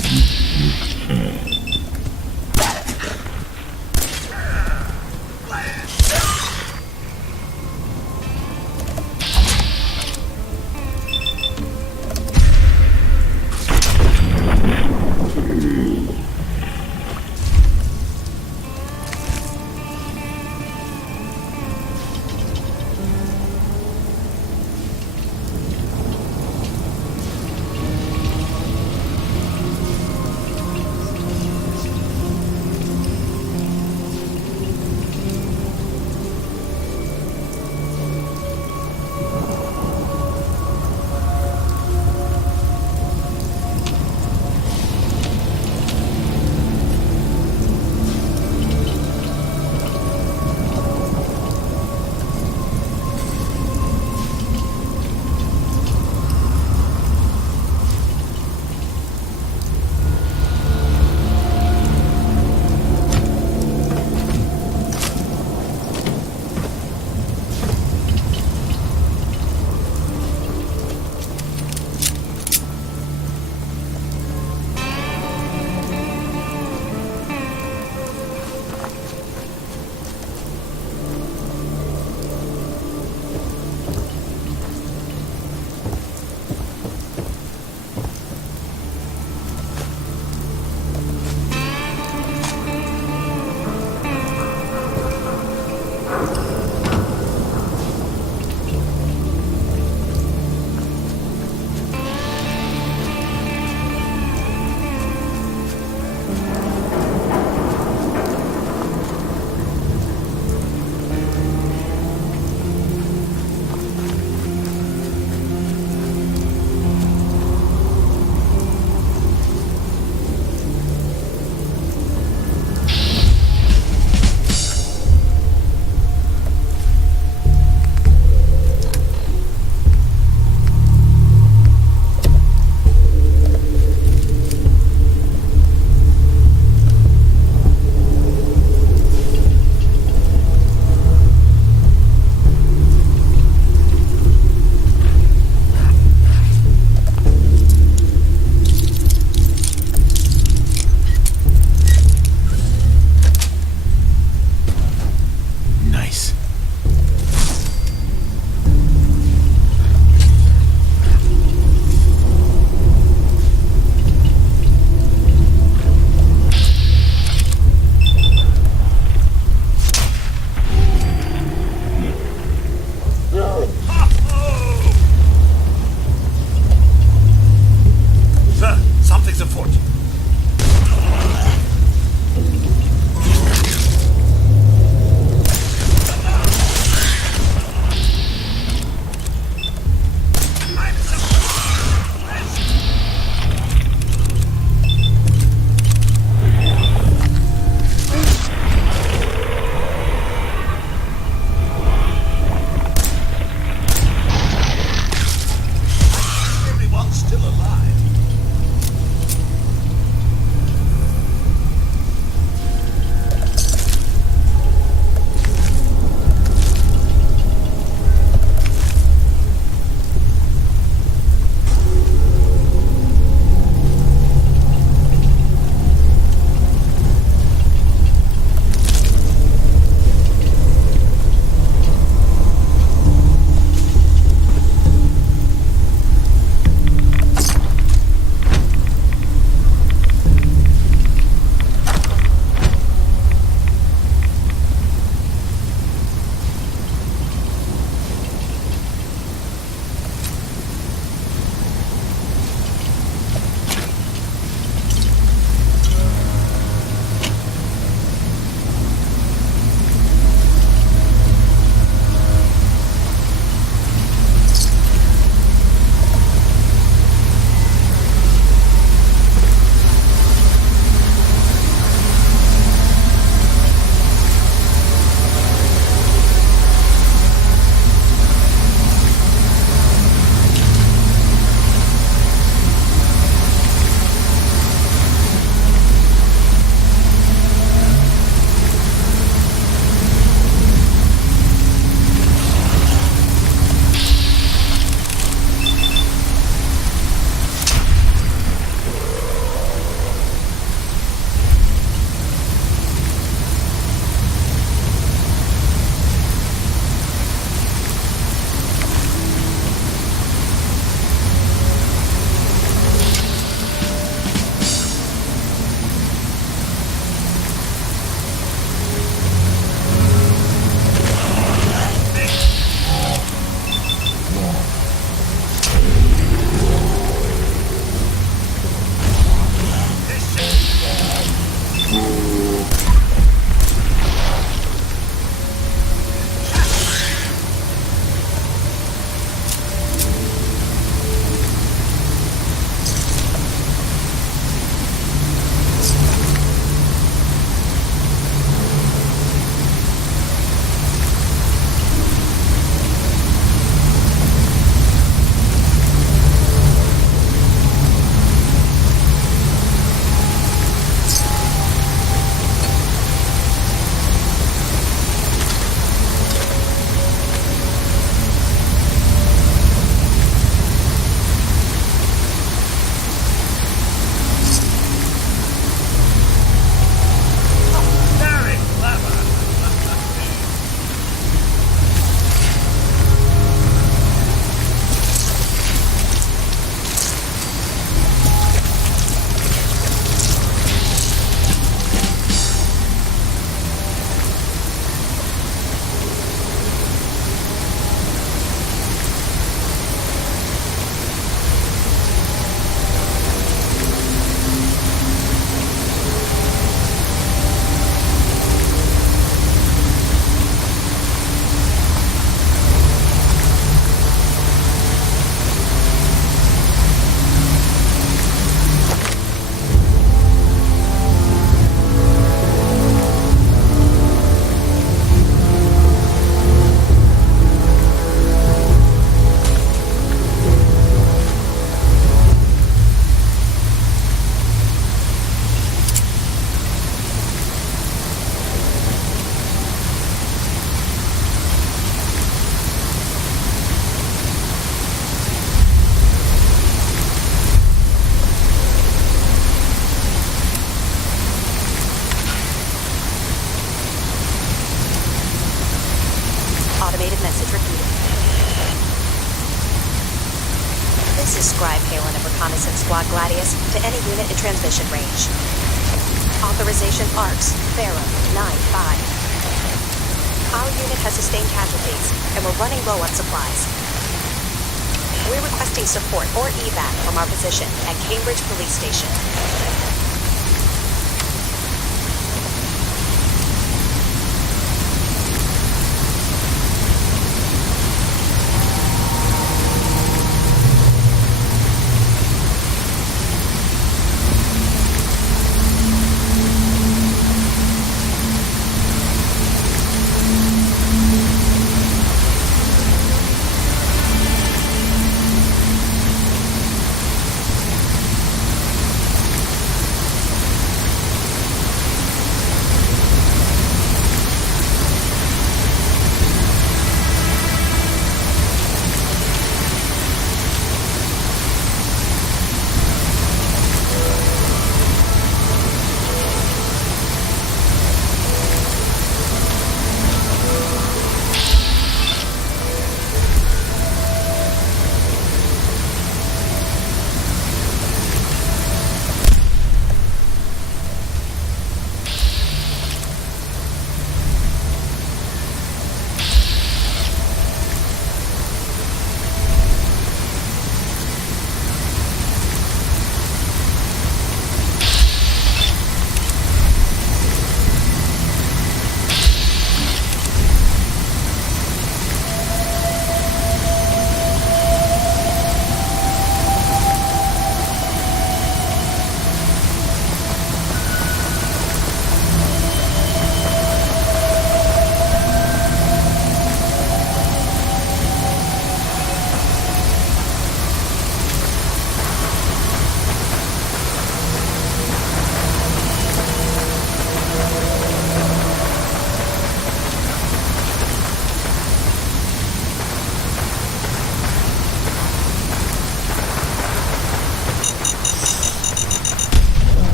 Reconnaissance Squad Gladius to any unit in transmission range. Authorization ARCS, Pharaoh, 9-5. Our unit has sustained casualties, and we're running low on supplies. We're requesting support or evac from our position at Cambridge Police Station.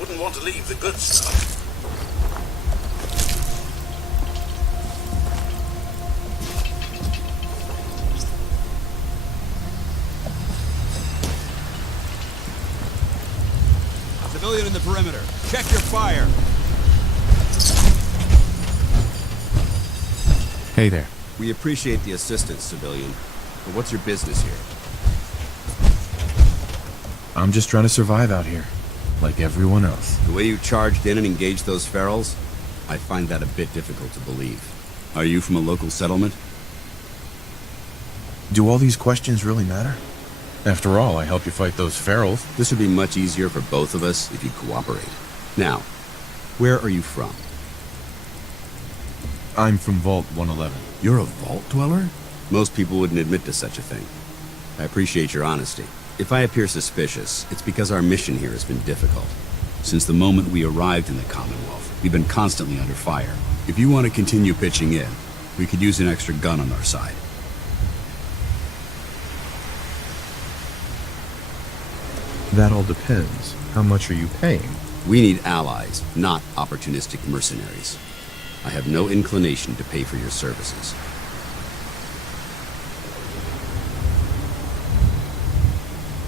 Wouldn't want to leave the good stuff. Civilian in the perimeter. Check your fire. Hey there. We appreciate the assistance, civilian. But what's your business here? I'm just trying to survive out here, like everyone else. The way you charged in and engaged those ferals, I find that a bit difficult to believe. Are you from a local settlement? Do all these questions really matter? After all, I help you fight those ferals. This would be much easier for both of us if you cooperate. Now, where are you from? I'm from Vault 111. You're a vault dweller? Most people wouldn't admit to such a thing. I appreciate your honesty. If I appear suspicious, it's because our mission here has been difficult. Since the moment we arrived in the Commonwealth, we've been constantly under fire. If you want to continue pitching in, we could use an extra gun on our side. That all depends. How much are you paying? We need allies, not opportunistic mercenaries. I have no inclination to pay for your services.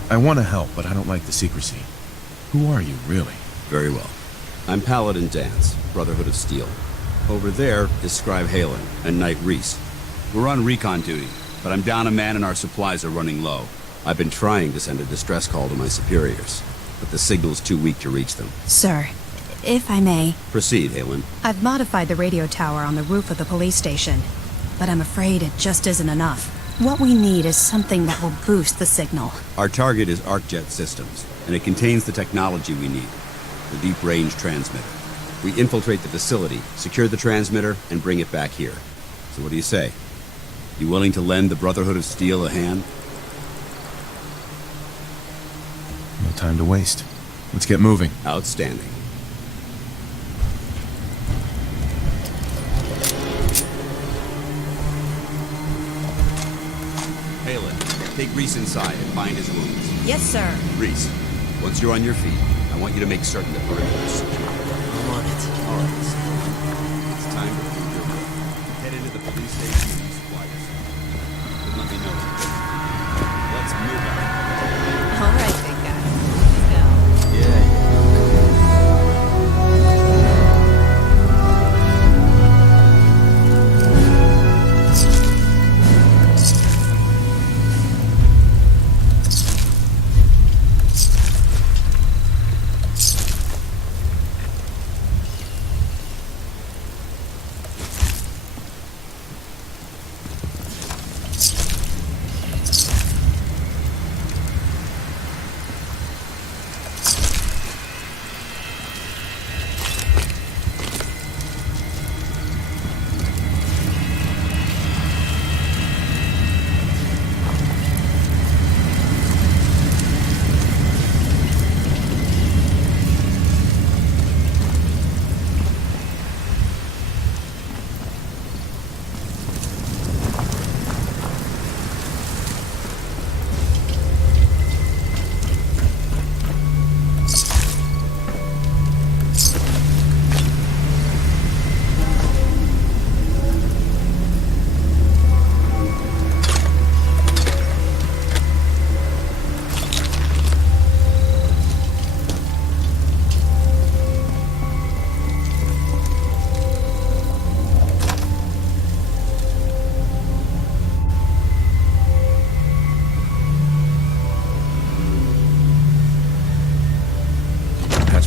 I want to help, but I don't like the secrecy. Who are you, really? Very well. I'm Paladin Dance, Brotherhood of Steel. Over there is Scribe Halen and Knight Reese. We're on recon duty, but I'm down a man and our supplies are running low. I've been trying to send a distress call to my superiors, but the signal's too weak to reach them. Sir, if I may... Proceed, Halen. I've modified the radio tower on the roof of the police station, but I'm afraid it just isn't enough. What we need is something that will boost the signal. Our target is ArcJet Systems, and it contains the technology we need, the deep-range transmitter. We infiltrate the facility, secure the transmitter, and bring it back here. So what do you say? You willing to lend the Brotherhood of Steel a hand? No time to waste. Let's get moving. Outstanding. Halen, take Reese inside and bind his wounds. Yes, sir. Reese, once you're on your feet, I want you to make certain the perimeter is secure. I'm on it. All right, it's time to prove your work. Head into the police station and supply yourself. Then let me know. Let's move out. All right, big guy. Let's go. Yeah.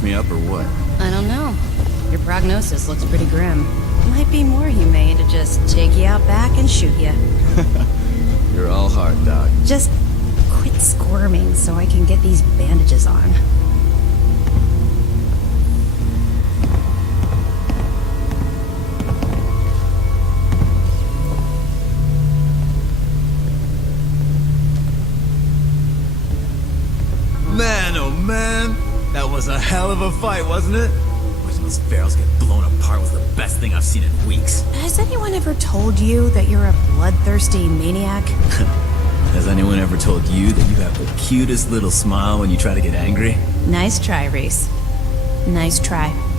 Me up or what? I don't know. Your prognosis looks pretty grim. Might be more humane to just take you out back and shoot you. You're all hard, Doc. Just quit squirming so I can get these bandages on. Man, oh man! That was a hell of a fight, wasn't it? Watching those barrels get blown apart was the best thing I've seen in weeks. Has anyone ever told you that you're a bloodthirsty maniac? Has anyone ever told you that you have the cutest little smile when you try to get angry? Nice try, Reese. Nice try.